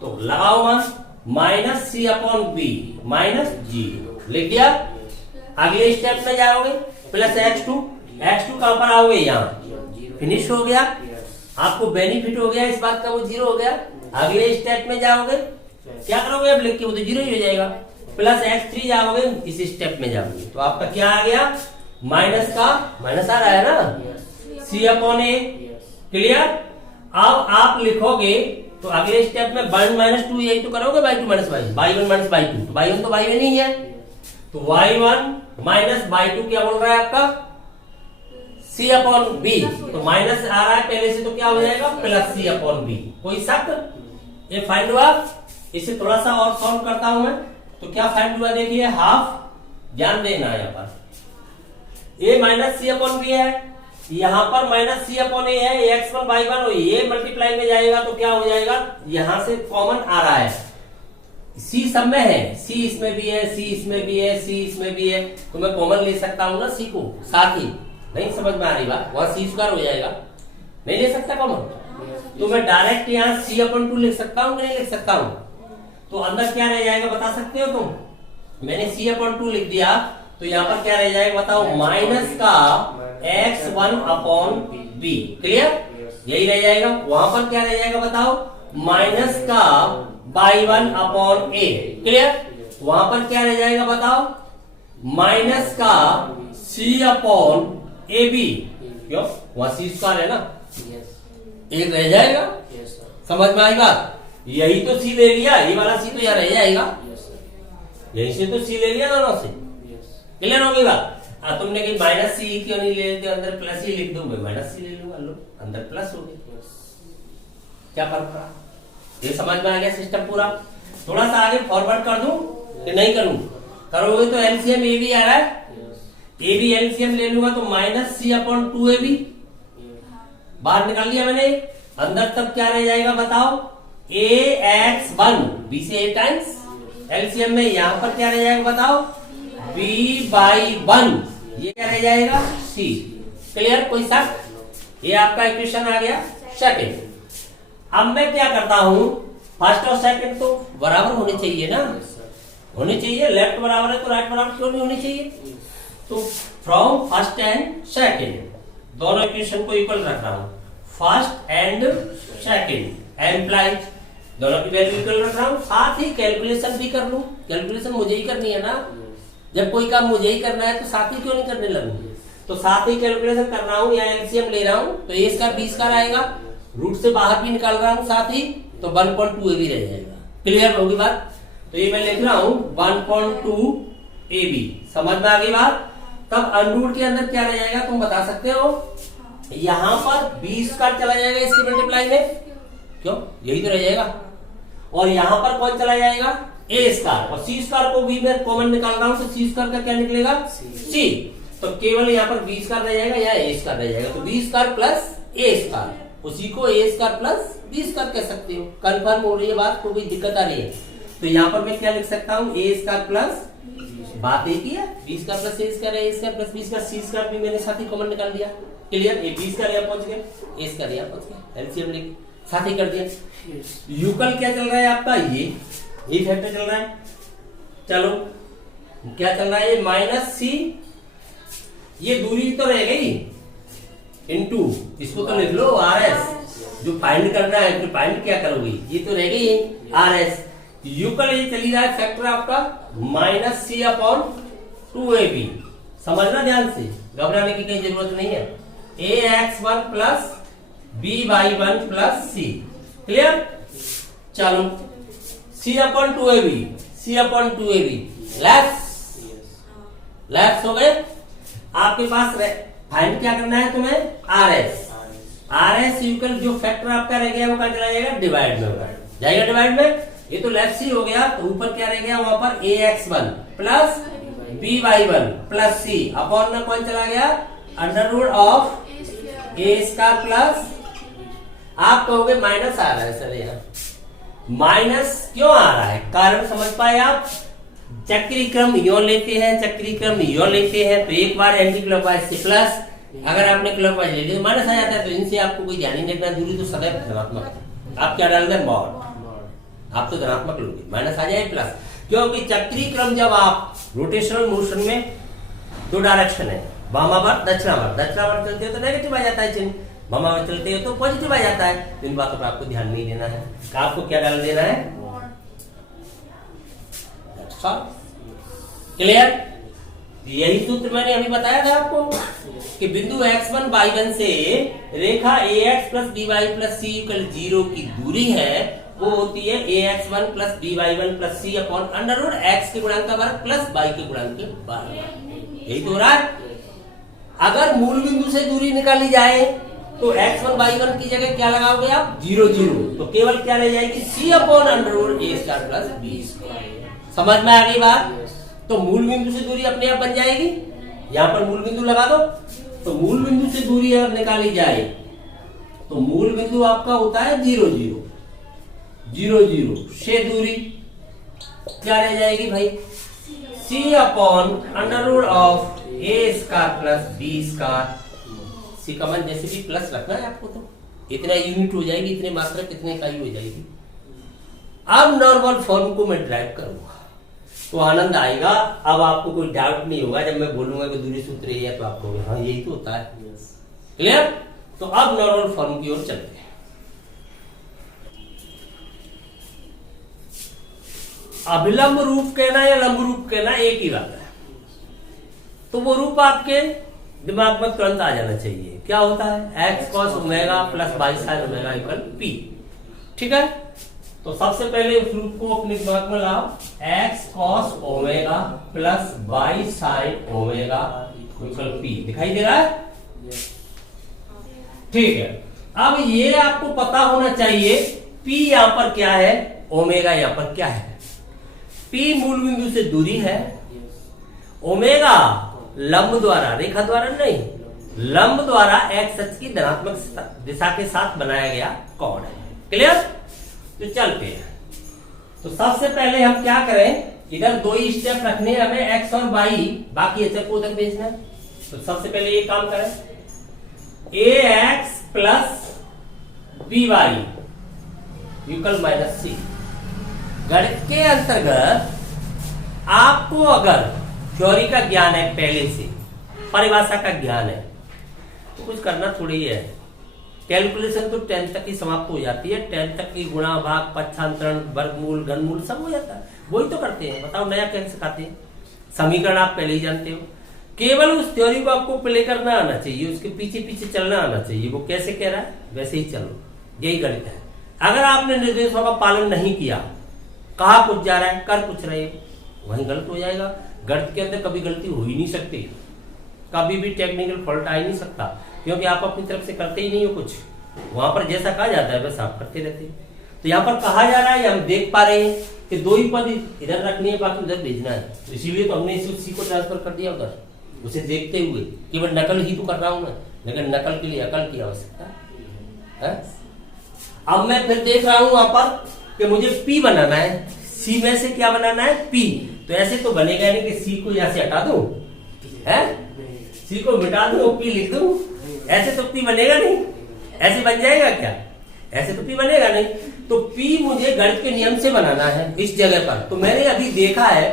तो लगाओ मान minus C upon B minus 0 लिख दिया। अगले स्टेप में जाओगे प्लस x2 कहां पर आओगे, यहाँ फिनिश हो गया, आपको बेनिफिट हो गया इस बात का, वो 0 हो गया। अगले स्टेप में जाओगे, क्या करोगे अब लिख के, वो तो 0 ही हो जाएगा। प्लस x3 जाओगे, इस स्टेप में जाओगे, तो आपका क्या आ गया, माइनस का माइनस आ रहा है ना, सी अपॉन ए। क्लियर। अब आप लिखोगे तो अगले स्टेप में 1 माइनस 2 यही तो करोगे, y2 minus y1 minus y2, तो y1 तो y1 ही है, तो y1 माइनस y2 क्या बोल रहा है आपका, c अपॉन b। तो माइनस आ रहा है पहले से, तो क्या हो जाएगा प्लस c अपॉन b। कोई शक, ये फाइंड हुआ। इसे थोड़ा सा और सॉल्व करता हूं मैं, तो क्या फाइंड हुआ देखिए, हाफ, ध्यान देना है यहाँ पर, a minus C upon B है, यहाँ पर माइनस सी अपॉन ए है, x1 y1 ये मल्टीप्लाई में जाएगा तो क्या हो जाएगा, यहां से कॉमन आ रहा है, c सब में है, c इसमें भी है, c इसमें भी है, c इसमें भी है, तो मैं कॉमन ले सकता हूँ ना c को साथ ही। नहीं समझ में आ रही बात, वहां c स्क्वायर हो जाएगा, नहीं ले सकता कॉमन, तो मैं डायरेक्ट यहाँ c अपॉन 2 लिख सकता हूँ, नहीं लिख सकता हूँ। तो अंदर क्या रह जाएगा बता सकते हो तुम, मैंने c अपॉन 2 लिख दिया, तो यहाँ पर क्या रह जाएगा बताओ, माइनस का x1 अपॉन b। क्लियर, यही रह जाएगा। वहां पर क्या रह जाएगा बताओ, माइनस का y1 अपॉन a। क्लियर, वहां पर क्या रह जाएगा बताओ, माइनस का c अपॉन ए बी। क्यों, वहां c स्क्वायर है ना, एक रह जाएगा। समझ में आई बात, यही तो c ले लिया, ये वाला c तो यहाँ रह जाएगा, यही से तो c ले लिया दोनों से। क्लियर हो गई बात। तुमने कहीं माइनस सी क्यों नहीं ले लेते, अंदर प्लस ही लिख दो, मैं माइनस सी ले लूंगा, लो अंदर प्लस हो गया, क्या फर्क पड़ा। ये समझ में आ गया सिस्टम पूरा। थोड़ा सा आगे फॉरवर्ड कर दूं कि नहीं करूं, करोगे तो एलसीएम ए बी आ रहा है, ए बी एलसीएम ले लूंगा तो minus C upon 2 A B बाहर निकाल लिया मैंने, अंदर तब क्या रह जाएगा बताओ, ए एक्स 1 बी से ए टाइम्स, एलसीएम में यहां पर क्या रह जाएगा बताओ, b बाई 1, ये क्या रह जाएगा c। क्लियर, कोई शक, ये आपका इक्वेशन आ गया सेकंड। अब मैं क्या करता हूं, फर्स्ट और सेकंड तो बराबर होने चाहिए ना, होनी चाहिए, लेफ्ट बराबर है तो राइट बराबर क्यों नहीं होनी चाहिए। तो फ्रॉम फर्स्ट एंड सेकंड दोनों इक्वेशन को इक्वल रख रहा हूं, फर्स्ट एंड सेकंड एम्प्लाइज दोनों की वैल्यू इक्वल रख रहा हूं, साथ ही कैलकुलेशन भी कर लूं। कैलकुलेशन मुझे ही करनी है ना, जब कोई काम मुझे ही करना है तो साथ ही क्यों नहीं करने लगूं। तो साथ ही कैलकुलेशन कर रहा हूं या एलसीएम ले रहा हूं, तो ए स्क्वायर बी स्क्वायर आएगा, रूट से बाहर भी निकाल रहा हूं साथ ही, तो 1.2 ए बी रह जाएगा। क्लियर होगी बात। तो ये मैं लिख रहा हूं 1.2 ए बी, समझ में आ गई बात। तब अंडरूट के अंदर क्या रह जाएगा तुम बता सकते हो, यहां पर बी स्क्वायर चला जाएगा इसके मल्टीप्लाई में, क्यों यही तो रह जाएगा, और यहां पर कौन चला जाएगा ए स्क्वायर, और सी स्क्वायर को भी मैं कॉमन निकाल रहा हूं, तो सी स्क्वायर का क्या निकलेगा सी, तो केवल यहाँ पर बी स्क्वायर रह जाएगा या ए स्क्वायर रह जाएगा, तो बी स्क्वायर प्लस ए स्क्वायर, उसी को ए स्क्वायर प्लस बी स्क्वायर कह सकते हो। कंफर्म हो रही है बात, कोई दिक्कत आ रही है। तो यहाँ पर मैं क्या लिख सकता हूँ, ए स्क्वायर प्लस, बात एक ही है, बी स्क्वायर प्लस ए स्क्वायर, ए स्क्वायर प्लस बी स्क्वायर, सी स्क्वायर भी मैंने साथ ही कॉमन निकाल दिया। क्लियर, ए बी स्क्वायर यहाँ पहुंच गए, ए स्क्वायर यहाँ पहुंच गए, एलसीएम लेके साथ ही कर दिया। यूकल क्या चल रहा है आपका, ये फैक्टर चल रहा है, चलो क्या चल रहा है, ये माइनस सी, ये दूरी तो रह गई इनटू, इसको तो लिख लो आर एस, जो फाइंड करना है तो फाइंड क्या करोगे, ये तो रह गई आर एस। यूकल ये चली रहा है फैक्टर आपका माइनस सी अपॉन 2ab, समझना ध्यान से, घबराने की कहीं जरूरत नहीं है। ax1 प्लस by1 प्लस सी, क्लियर। चलो c upon 2ab, c upon 2ab left हो गए। आपके पास फाइंड क्या करना है तुम्हें, आर एस यूकल जो फैक्टर आपका रह गया वो कहाँ चला जाएगा, डिवाइड में होगा, जाएगा डिवाइड में। ये तो लेफ्ट सी हो गया, तो ऊपर क्या रह गया वहां पर ax1 प्लस by1 प्लस सी, अपॉन में कौन चला गया, under root of A square plus, आप कहोगे माइनस आ रहा है सर, यहाँ माइनस क्यों आ रहा है, कारण समझ पाए आप। चक्री क्रम यो लेते हैं, चक्री क्रम यो लेते हैं, तो एक बार एंटी क्लॉकवाइज से प्लस, अगर आपने क्लॉकवाइज ले लिया तो माइनस आ जाता है, तो इनसे आपको कोई ध्यान नहीं रखना, दूरी तो सदैव धनात्मक है। आप क्या डाल दें, मॉड, आप तो धनात्मक लोगे, माइनस आ जाए प्लस, क्योंकि चक्री क्रम जब आप रोटेशनल मोशन में दो डायरेक्शन है, वामावर्त दक्षिणावर्त, दक्षिणावर्त चलते हो तो नेगेटिव आ जाता है चिन्ह, वामावर्त चलते हो तो पॉजिटिव आ जाता है। इन बातों पर आपको ध्यान नहीं देना है, आपको क्या डाल देना है, क्लियर। यही सूत्र मैंने अभी बताया था आपको कि बिंदु x1 y1 से रेखा ax plus by plus c equal 0 की दूरी है, वो होती है ax1 plus by1 plus c upon under root x के गुणांक का वर्ग प्लस y के गुणांक के वर्ग। यही तो हो रहा है। अगर मूल बिंदु से दूरी निकाली जाए तो x1 y1 की जगह क्या लगाओगे आप, 0 0, तो केवल क्या रह जाएगी, c upon under root a square plus b square. समझ में आ गई बात। तो मूल बिंदु से दूरी अपने आप बन जाएगी, यहां पर मूल बिंदु लगा दो, तो मूल बिंदु से दूरी अगर निकाली जाए तो मूल बिंदु आपका होता है 0 0 0 0 से दूरी क्या रह जाएगी भाई, c upon under root of a square plus b square. C का मान जैसे भी प्लस रखना है आपको, तो इतना यूनिट हो जाएगी, इतने मात्रा कितने इकाई हो जाएगी। अब नॉर्मल फॉर्म को मैं ड्राइव करूंगा तो आनंद आएगा। अब आपको कोई डाउट नहीं होगा, जब मैं बोलूंगा कि दूरी सूत्र ये है तो आपको हाँ यही तो होता है, क्लियर। तो अब नॉर्मल फॉर्म की ओर चलते हैं। अभिलंब रूप कहना या लंब रूप कहना एक ही बात है, तो वो रूप आपके दिमाग में तुरंत आ जाना चाहिए। क्या होता है, x cos omega plus by sine omega equal P, ठीक है। तो सबसे पहले उस रूप को अपने दिमाग में लाओ, x cos omega plus by sine omega equal P, दिखाई दे रहा है, ठीक है। अब ये आपको पता होना चाहिए पी यहां पर क्या है, ओमेगा यहां पर क्या है। पी मूल बिंदु से दूरी है, ओमेगा लंब द्वारा, रेखा द्वारा नहीं, लंब द्वारा एक्स अक्ष की धनात्मक दिशा के साथ बनाया गया कोण है, क्लियर। तो चलते हैं। तो सबसे पहले हम क्या करें, इधर दो ही स्टेप रखने हमें, एक्स और वाई, बाकी अचर को उधर भेजना है। तो सबसे पहले ये काम करें, A X plus B Y equal minus C. गणित के अंतर्गत आपको अगर थ्योरी का ज्ञान है, पहले से परिभाषा का ज्ञान है, तो कुछ करना थोड़ी है। कैलकुलेशन तो 10 तक ही समाप्त हो जाती है। 10 तक की गुणा, भाग, पक्षांतरण, वर्गमूल, घनमूल सब हो जाता है, वही तो करते हैं। बताओ नया क्या सिखाते हैं? समीकरण आप पहले ही जानते हो, केवल उस थ्योरी को आपको प्ले करना आना चाहिए, उसके पीछे पीछे चलना आना चाहिए। वो कैसे कह रहा है वैसे ही चलो, यही गणित है। अगर आपने निर्देशों का पालन नहीं किया, कहा कुछ जा रहा है, कर कुछ रहे हो, वहीं गलत हो जाएगा। गणित के अंदर कभी गलती हो ही नहीं सकती, कभी भी टेक्निकल फॉल्ट आ ही नहीं सकता, क्योंकि आप अपनी तरफ से करते ही नहीं हो कुछ। वहां पर जैसा कहा जाता है बस आप करते रहते हैं। तो यहाँ पर कहा जा रहा है, हम देख पा रहे हैं कि 2 ही पद इधर रखनी है, बाकी उधर भेजना है। इसीलिए तो हमने इसी को ट्रांसफर कर दिया उधर, उसे देखते हुए। केवल नकल ही तो कर रहा हूं मैं, लेकिन नकल के लिए अकल की आवश्यकता है। अब मैं फिर देख रहा हूं वहां पर कि मुझे पी बनाना है, सी में से क्या बनाना है, पी। तो ऐसे तो बनेगा नहीं कि सी को यहां से हटा दूं, है सी को मिटा दूं, पी लिख दूं, ऐसे तो पी बनेगा नहीं। ऐसे बन जाएगा क्या? ऐसे तो पी बनेगा नहीं। तो पी मुझे गणित के नियम से बनाना है इस जगह पर। तो मैंने अभी देखा है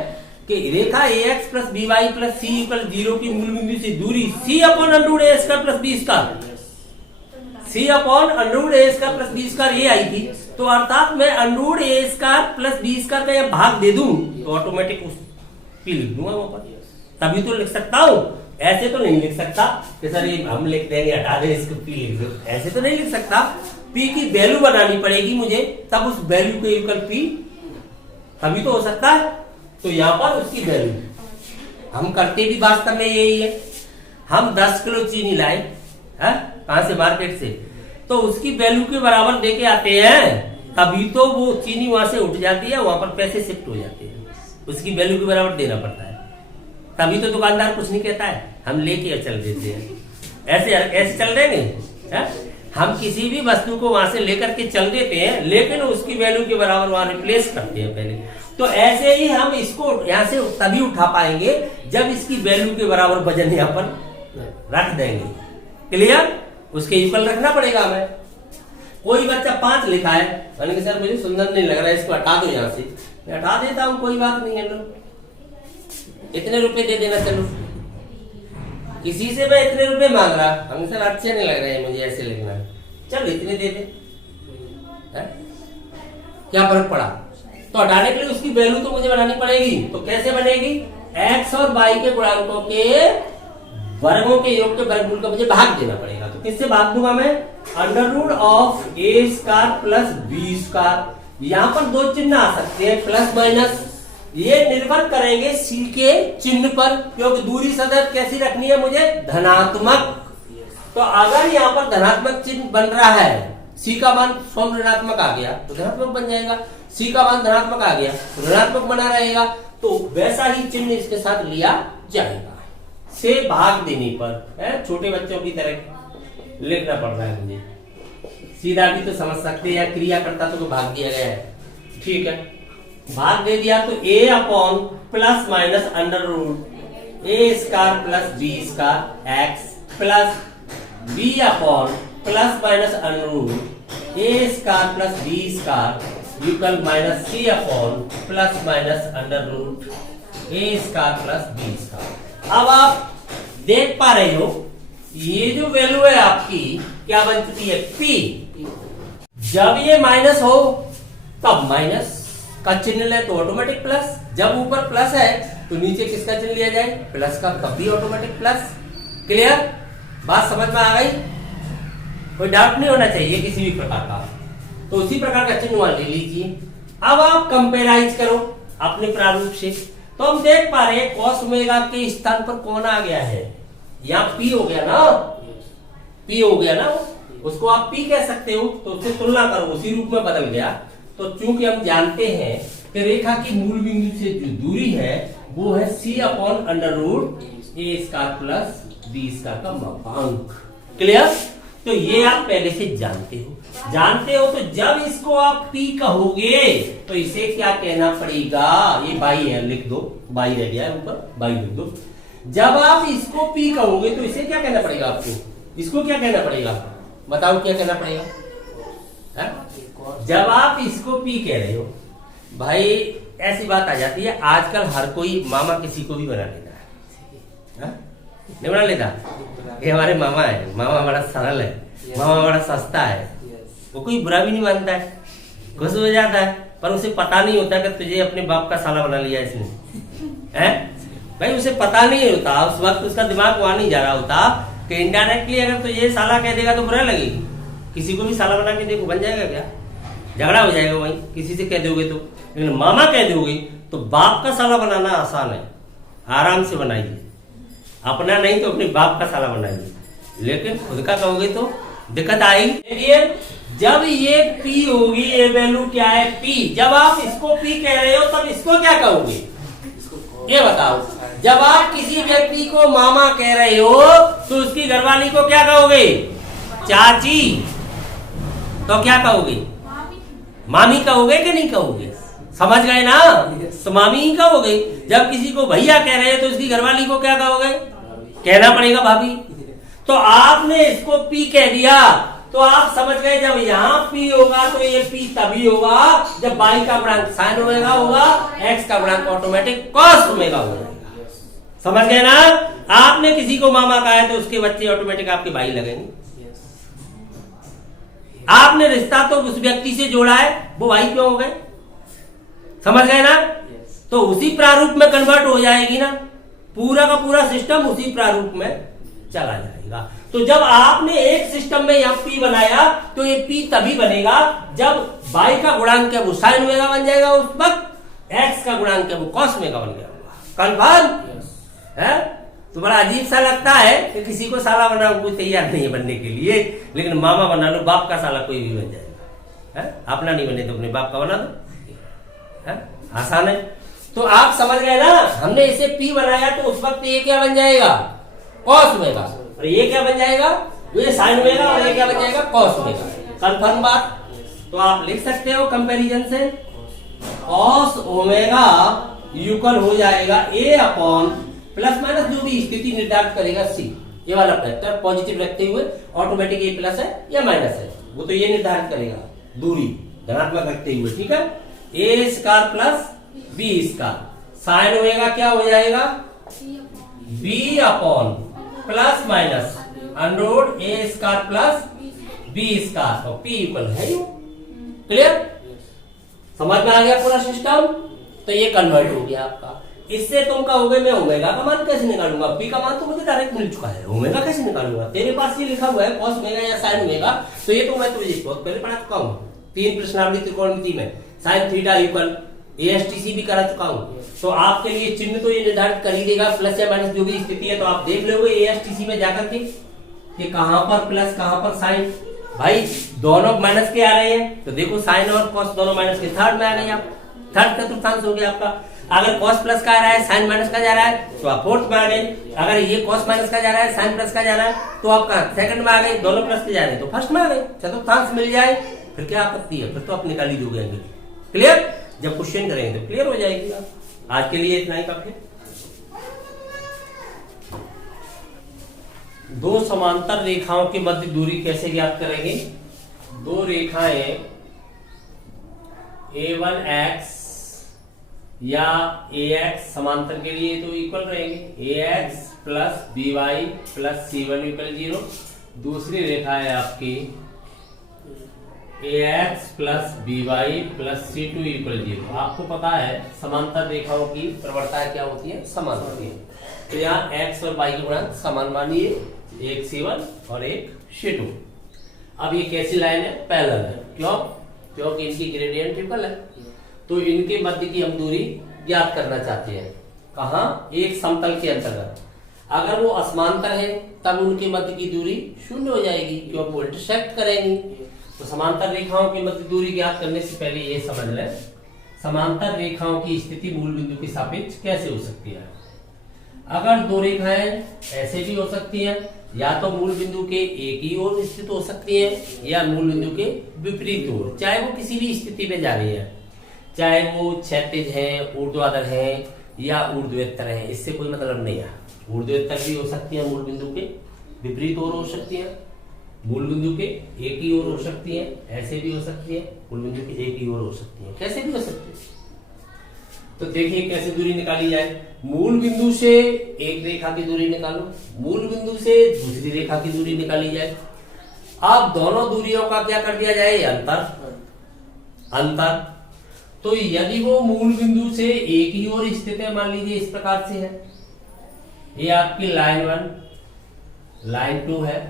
कि रेखा ax plus B Y plus C equal 0 की मूल बिंदु से दूरी c upon under A square plus B square, c upon under A square plus B square ये आई थी। तो अर्थात मैं under A square plus B square का ये भाग दे दूं तो ऑटोमेटिक उस पी लिख दूंगा वहां पर, तभी तो लिख सकता हूं। ऐसे तो नहीं लिख सकता कि सर ये हम लिख देंगे, हटा दे इसको, पी लिख दो, ऐसे तो नहीं लिख सकता। पी की वैल्यू बनानी पड़ेगी मुझे, तब उस वैल्यू को इक्वल पी, तभी तो हो सकता है। तो यहां पर उसकी वैल्यू हम करते भी वास्तव में यही है। हम 10 किलो चीनी लाए, कहां से? मार्केट से। तो उसकी वैल्यू के बराबर देके आते हैं, तभी तो वो चीनी वहां से उठ जाती है, वहां पर पैसे शिफ्ट हो जाते हैं। उसकी वैल्यू के बराबर देना पड़ता है, तभी तो दुकानदार कुछ नहीं कहता है, हम लेके चल देते हैं। ऐसे चल रहे नहीं, हम किसी भी वस्तु को वहां से लेकर के चल देते हैं, लेकिन उसकी वैल्यू के बराबर वहां रिप्लेस करते हैं पहले। तो ऐसे ही हम इसको यहां से तभी उठा पाएंगे जब इसकी वैल्यू के बराबर वजन यहाँ पर रख देंगे। क्लियर? उसके इक्वल रखना पड़ेगा हमें। कोई बच्चा 5 लिखा है, मैंने कहा सर मुझे सुंदर नहीं लग रहा है, इसको हटा दो यहाँ से। मैं हटा देता हूँ, कोई बात नहीं है, लो इतने रुपए दे देना। चलो किसी से मैं इतने रुपए मांग रहा, हम सर अच्छे नहीं लग रहे हैं, मुझे ऐसे लिखना है, चल इतने दे दे, क्या फर्क पड़ा? तो हटाने के लिए उसकी वैल्यू तो मुझे बनानी पड़ेगी। तो कैसे बनेगी? x और y के गुणांकों के वर्गों के योग के वर्गमूल का मुझे भाग देना पड़ेगा। तो किससे भाग दूंगा मैं? Under root of A square plus B square. यहां पर 2 चिन्ह आ सकते हैं, प्लस माइनस, ये निर्भर करेंगे सी के चिन्ह पर, क्योंकि दूरी सदैव कैसी रखनी है मुझे? धनात्मक। तो अगर यहाँ पर धनात्मक चिन्ह बन रहा है, सी का मान स्वयं ऋणात्मक आ गया तो धनात्मक बन जाएगा, सी का मान धनात्मक आ गया तो ऋणात्मक बना रहेगा। तो वैसा ही चिन्ह इसके साथ लिया जाएगा। से भाग देने पर, छोटे बच्चों की तरह लिखना पड़ रहा है मुझे, सीधा भी तो समझ सकते हैं, या क्रिया करता तो भाग दिया गया है, ठीक है। भाग दे दिया तो a upon plus minus under root A square plus B square X plus b upon plus minus under root A square plus B square equal minus c upon plus minus under root A square plus B square. अब आप देख पा रहे हो ये जो value है आपकी क्या बन चुकी है? p। जब ये माइनस हो तब माइनस का चिन्ह ले तो ऑटोमेटिक प्लस, जब ऊपर प्लस है तो नीचे किसका चिन्ह लिया जाए? प्लस का, तब भी ऑटोमेटिक प्लस। क्लियर? बात समझ में आ गई? कोई डाउट नहीं होना चाहिए किसी भी प्रकार का। तो उसी प्रकार का चिन्ह वहां ले लीजिए। अब आप कंपेराइज करो अपने प्रारूप से। तो हम देख पा रहे हैं कॉस ओमेगा के स्थान पर कौन आ गया है? यहाँ पी हो गया ना, पी हो गया ना, उसको आप पी कह सकते हो। तो उससे तुलना करो, उसी रूप में बदल गया। तो चूंकि हम जानते हैं कि रेखा की मूल बिंदु से जो दूरी है वो है c upon under root A square plus B square का मापांक। क्लियर? तो ये आप पहले से जानते हो। तो जब इसको आप p कहोगे तो इसे क्या कहना पड़ेगा? ये बाई है, लिख दो, बाई रह गया है ऊपर, बाई लिख दो। जब आप इसको p कहोगे तो इसे क्या कहना पड़ेगा आपको? इसको क्या कहना पड़ेगा? बताओ क्या कहना पड़ेगा? जब आप इसको p कह रहे हो, भाई ऐसी बात आ जाती है, आजकल हर कोई मामा किसी को भी बना लेता है, हाँ? नहीं बना लेता। ये हमारे मामा है, मामा बड़ा सरल है, मामा बड़ा सस्ता है, वो कोई बुरा भी नहीं मानता है, खुश हो जाता है, पर उसे पता नहीं होता कि तुझे अपने बाप का साला बना लिया इसने, हैं? भाई उसे पता नहीं होता, उस वक्त उसका दिमाग वहां नहीं जा रहा होता कि इनडायरेक्टली अगर तो ये साला कह देगा तो बुरा लगेगी। किसी को भी साला बना के देखो, बन जाएगा क्या? झगड़ा हो जाएगा वहीं, किसी से कह दोगे तो। लेकिन मामा कह दोगे तो बाप का साला बनाना आसान है, आराम से बनाइए, अपना नहीं तो अपने बाप का साला बनाइए। लेकिन खुद का कहोगे तो दिक्कत आएगी। देखिए जब ये पी होगी, ये वैल्यू क्या है पी, जब आप इसको पी कह रहे हो तब इसको क्या कहोगे ये बताओ। जब आप किसी व्यक्ति को मामा कह रहे हो तो उसकी घरवाली को क्या कहोगे? चाची। तो क्या कहोगे? मामी कहोगे कि नहीं कहोगे? समझ गए ना? तो मामी ही कहोगे। जब किसी को भैया कह रहे हैं तो उसकी घरवाली को क्या कहोगे? कहना पड़ेगा भाभी। तो आपने इसको पी कह दिया तो आप समझ गए जब यहाँ पी होगा तो ये पी तभी होगा जब y का गुणांक साइन ओमेगा होगा, x का गुणांक ऑटोमेटिक कॉस ओमेगा होगा। समझ गए ना? आपने किसी को मामा कहा है तो उसके बच्चे ऑटोमेटिक आपके भाई लगेंगे। आपने रिश्ता तो उस व्यक्ति से जोड़ा है, वो भाई क्यों हो गए? समझ गए ना? तो उसी प्रारूप में कन्वर्ट हो जाएगी ना, पूरा का पूरा सिस्टम उसी प्रारूप में चला जाएगा। तो जब आपने एक सिस्टम में यहाँ पी बनाया तो ये पी तभी बनेगा जब y का गुणांक है वो साइन ओमेगा बन जाएगा, उस वक्त x का गुणांक है वो कॉस ओमेगा बन गया होगा। कन्फर्म है? तो बड़ा अजीब सा लगता है कि किसी को साला बनाओ, कोई तैयार नहीं है बनने के लिए, लेकिन मामा बना लो, बाप का साला कोई भी बन जाएगा, है? अपना नहीं बने तो अपने बाप का बना दो, है? आसान है। तो आप समझ गए ना? हमने इसे पी बनाया तो उस वक्त ये क्या बन जाएगा? Cos omega. और ये क्या बन जाएगा? ये साइन ओमेगा। और ये क्या बन जाएगा? Cos omega. कंफर्म बात? तो आप लिख सकते हो कंपैरिजन से, कॉस ओमेगा इक्वल हो जाएगा a अपॉन प्लस माइनस जो भी स्थिति निर्धारित करेगा c। ये वाला फैक्टर पॉजिटिव रखते हुए ऑटोमेटिक ये प्लस है या माइनस है वो तो ये निर्धारित करेगा, दूरी धनात्मक रखते हुए, ठीक है? a square plus b square sine omega क्या हो जाएगा? b upon plus minus under A square plus B square और p इक्वल है यू। क्लियर? समझ में आ गया पूरा सिस्टम? तो ये कन्वर्ट हो गया आपका। इससे तुम कहोगे मैं ओमेगा का मान कैसे निकालूंगा? पी का मान तो मुझे डायरेक्ट मिल चुका है, ओमेगा कैसे निकालूंगा? तेरे पास ये लिखा हुआ है कॉस ओमेगा या साइन ओमेगा, तो ये तो मैं तुझे बहुत पहले पढ़ा चुका हूँ, 3 प्रश्नावली त्रिकोणमिति में साइन थीटा इक्वल एएसटीसी भी करा चुका हूँ। तो आपके लिए चिन्ह तो ये निर्धारित कर ही देगा, प्लस या माइनस जो भी स्थिति है, तो आप देख लोगे एएसटीसी में जाकर के कि कहां पर प्लस कहां पर साइन। भाई दोनों माइनस के आ रहे हैं तो देखो साइन और कॉस दोनों माइनस के, थर्ड में आ गए आप, थर्ड का चतुर्थांश हो गया आपका। अगर कॉस प्लस का आ रहा है साइन माइनस का जा रहा है तो आप फोर्थ में आ गए। अगर ये कॉस माइनस का जा रहा है साइन प्लस का जा रहा है तो आप कहां? सेकंड में आ गए। दोनों प्लस के जा रहे हैं तो फर्स्ट में आ गए। चतुर्थांश मिल जाए फिर क्या आपत्ति है? फिर तो आप निकाल ही दोगे। क्लियर? जब क्वेश्चन करेंगे तो क्लियर हो जाएगी। आज के लिए इतना ही काफी। दो समांतर रेखाओं की मध्य दूरी कैसे ज्ञात करेंगे? दो रेखाएं a1x या ax समांतर के लिए तो इक्वल रहेंगे, ax plus by plus c1 equal 0। दूसरी रेखा है आपकी ax plus by plus c2 equal 0। आपको पता है समांतर रेखाओं की प्रवणता क्या होती है? समान होती है। तो यहाँ x और y के गुणांक समान मानिए, एक c1 और एक c2। अब ये कैसी लाइन है? पैरेलल है। क्यों? क्योंकि इनकी ग्रेडियंट इक्वल है। तो इनके मध्य की हम दूरी ज्ञात करना चाहते हैं। कहाँ? एक समतल के अंतर्गत। अगर वो असमांतर है तब उनके मध्य की दूरी 0 हो जाएगी क्योंकि वो इंटरसेक्ट करेंगी। तो समांतर रेखाओं की मध्य दूरी ज्ञात करने से पहले ये समझ लें समांतर रेखाओं की स्थिति मूल बिंदु के सापेक्ष कैसे हो सकती है। अगर दो रेखाएं ऐसे भी हो सकती हैं, या तो मूल बिंदु के एक ही ओर स्थित हो सकती है या मूल बिंदु के विपरीत ओर, चाहे वो किसी भी स्थिति पे जा रही है, चाहे वो क्षैतिज है, ऊर्ध्वाधर है या ऊर्ध्वोत्तर है, इससे कोई मतलब नहीं है। ऊर्ध्वोत्तर भी हो सकती है, मूल बिंदु के विपरीत ओर हो सकती है, मूल बिंदु के एक ही ओर हो सकती है, ऐसे भी हो सकती है, मूल बिंदु के एक ही ओर हो सकती है, कैसे भी हो सकती है। तो देखिए कैसे दूरी निकाली जाए। मूल बिंदु से एक रेखा की दूरी निकालो, मूल बिंदु से दूसरी रेखा की दूरी निकाली जाए। अब दोनों दूरियों का क्या कर दिया जाए, अंतर। तो यदि वो मूल बिंदु से एक ही ओर स्थित है, मान लीजिए इस प्रकार से है, ये आपकी लाइन 1 लाइन 2 है,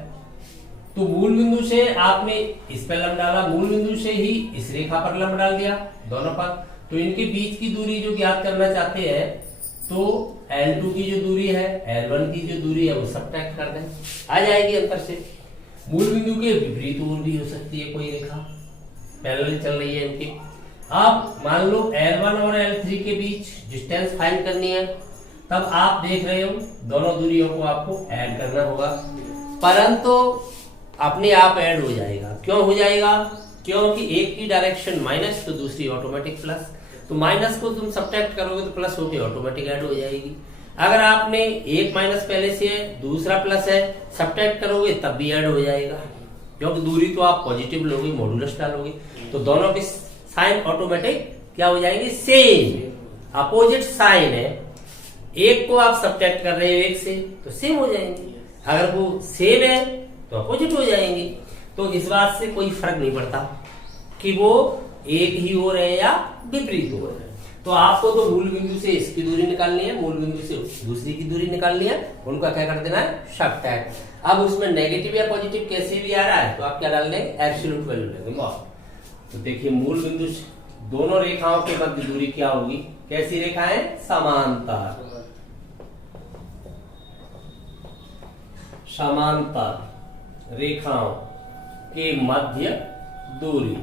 तो मूल बिंदु से आपने इस पर लंब डाला, मूल बिंदु से ही इस रेखा पर लंब डाल दिया दोनों पर, तो इनके बीच की दूरी जो ज्ञात करना चाहते हैं, तो L2 की जो दूरी है, L1 की जो दूरी है वो सब्ट्रैक्ट कर दें, आ जाएगी अंतर से। मूल बिंदु के विपरीत ओर भी हो सकती है कोई रेखा, पैरेलल चल रही है इनकी। अब मान लो L1 और L3 के बीच डिस्टेंस फाइंड करनी है, तब आप देख रहे हो दोनों दूरियों को आपको ऐड करना होगा, परंतु अपने आप ऐड हो जाएगा। क्यों हो जाएगा, क्योंकि एक की डायरेक्शन माइनस तो दूसरी ऑटोमेटिक प्लस, तो माइनस को तुम सब्ट्रैक्ट करोगे तो प्लस होके ऑटोमेटिक ऐड हो जाएगी। अगर आपने एक माइनस पहले से है, दूसरा प्लस है, सब्ट्रैक्ट करोगे तब भी ऐड हो जाएगा, क्योंकि दूरी तो आप पॉजिटिव लोगे, मॉडुलस डालोगे, तो दोनों के साइन ऑटोमेटिक क्या हो जाएंगे, सेम। अपोजिट साइन है, एक को आप सब्ट्रैक्ट कर रहे हो एक से, तो सेम हो जाएंगे। अगर वो सेम है तो अपोजिट हो जाएंगे। तो इस बात से कोई फर्क नहीं पड़ता कि वो एक ही हो रहे या विपरीत हो रहे। तो आपको तो मूल बिंदु से इसकी दूरी निकालनी है, मूल बिंदु से दूसरी की दूरी निकालनी है, उनका क्या कर देना है, सब्ट्रैक्ट। अब उसमें नेगेटिव या पॉजिटिव कैसे भी आ रहा है तो आप क्या डाल देंगे, एब्सोल्यूट वैल्यू लेंगे। तो देखिए मूल बिंदु से दोनों रेखाओं के मध्य दूरी क्या होगी, कैसी रेखा है, समांतर, समांतर रेखाओं के मध्य दूरी।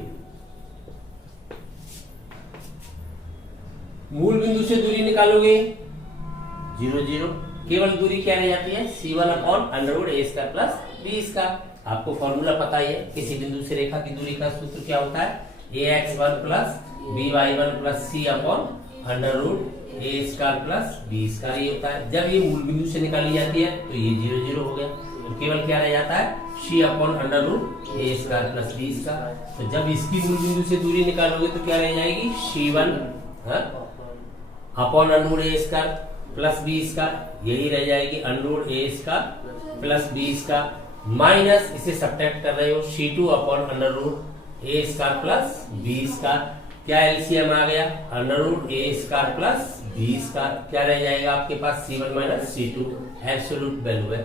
मूल बिंदु से दूरी निकालोगे 0 0, केवल दूरी क्या रह जाती है, C1/√a² प्लस b²। आपको फॉर्मूला पता ही है, किसी बिंदु से रेखा की दूरी का सूत्र क्या होता है, ax1 plus by1 plus C/√a² plus b² ये होता है। जब ये मूल बिंदु से निकाली जाती है तो ये 0 0 हो गया, तो केवल क्या रह जाता है, C/√a² प्लस b²। तो जब इसकी मूल बिंदु से दूरी निकालोगे तो क्या रह जाएगी, C1/√a² प्लस b², यही रह जाएगी √a² प्लस b² माइनस इसे सब्ट्रैक्ट कर रहे हो C2/√a² प्लस b²। क्या एलसीएम आ गया, √a² प्लस b², क्या रह जाएगा आपके पास, C1 minus C2, absolute value है,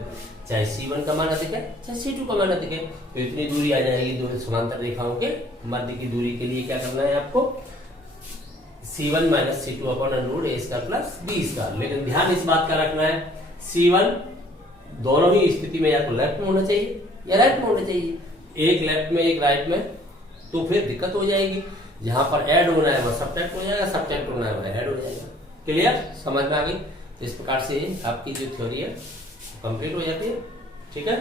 चाहे C1 का मान अधिक है चाहे C2 का मान अधिक है, तो इतनी दूरी आ जाएगी। दोनों समांतर रेखाओं के मध्य की दूरी के लिए क्या करना है आपको, C1 minus C2/√a² plus b²। लेकिन ध्यान इस बात का रखना है, C1 दोनों ही स्थिति में या तो लेफ्ट में होना चाहिए या राइट में होना चाहिए, एक लेफ्ट में एक राइट में, तो फिर दिक्कत हो जाएगी। जहां पर ऐड होना है वह सब्ट्रैक्ट हो जाएगा, सब्ट्रैक्ट होना है वह ऐड हो जाएगा। क्लियर, समझ में आ गई। इस प्रकार से आपकी जो थ्योरी है कंप्लीट हो जाती है। ठीक है।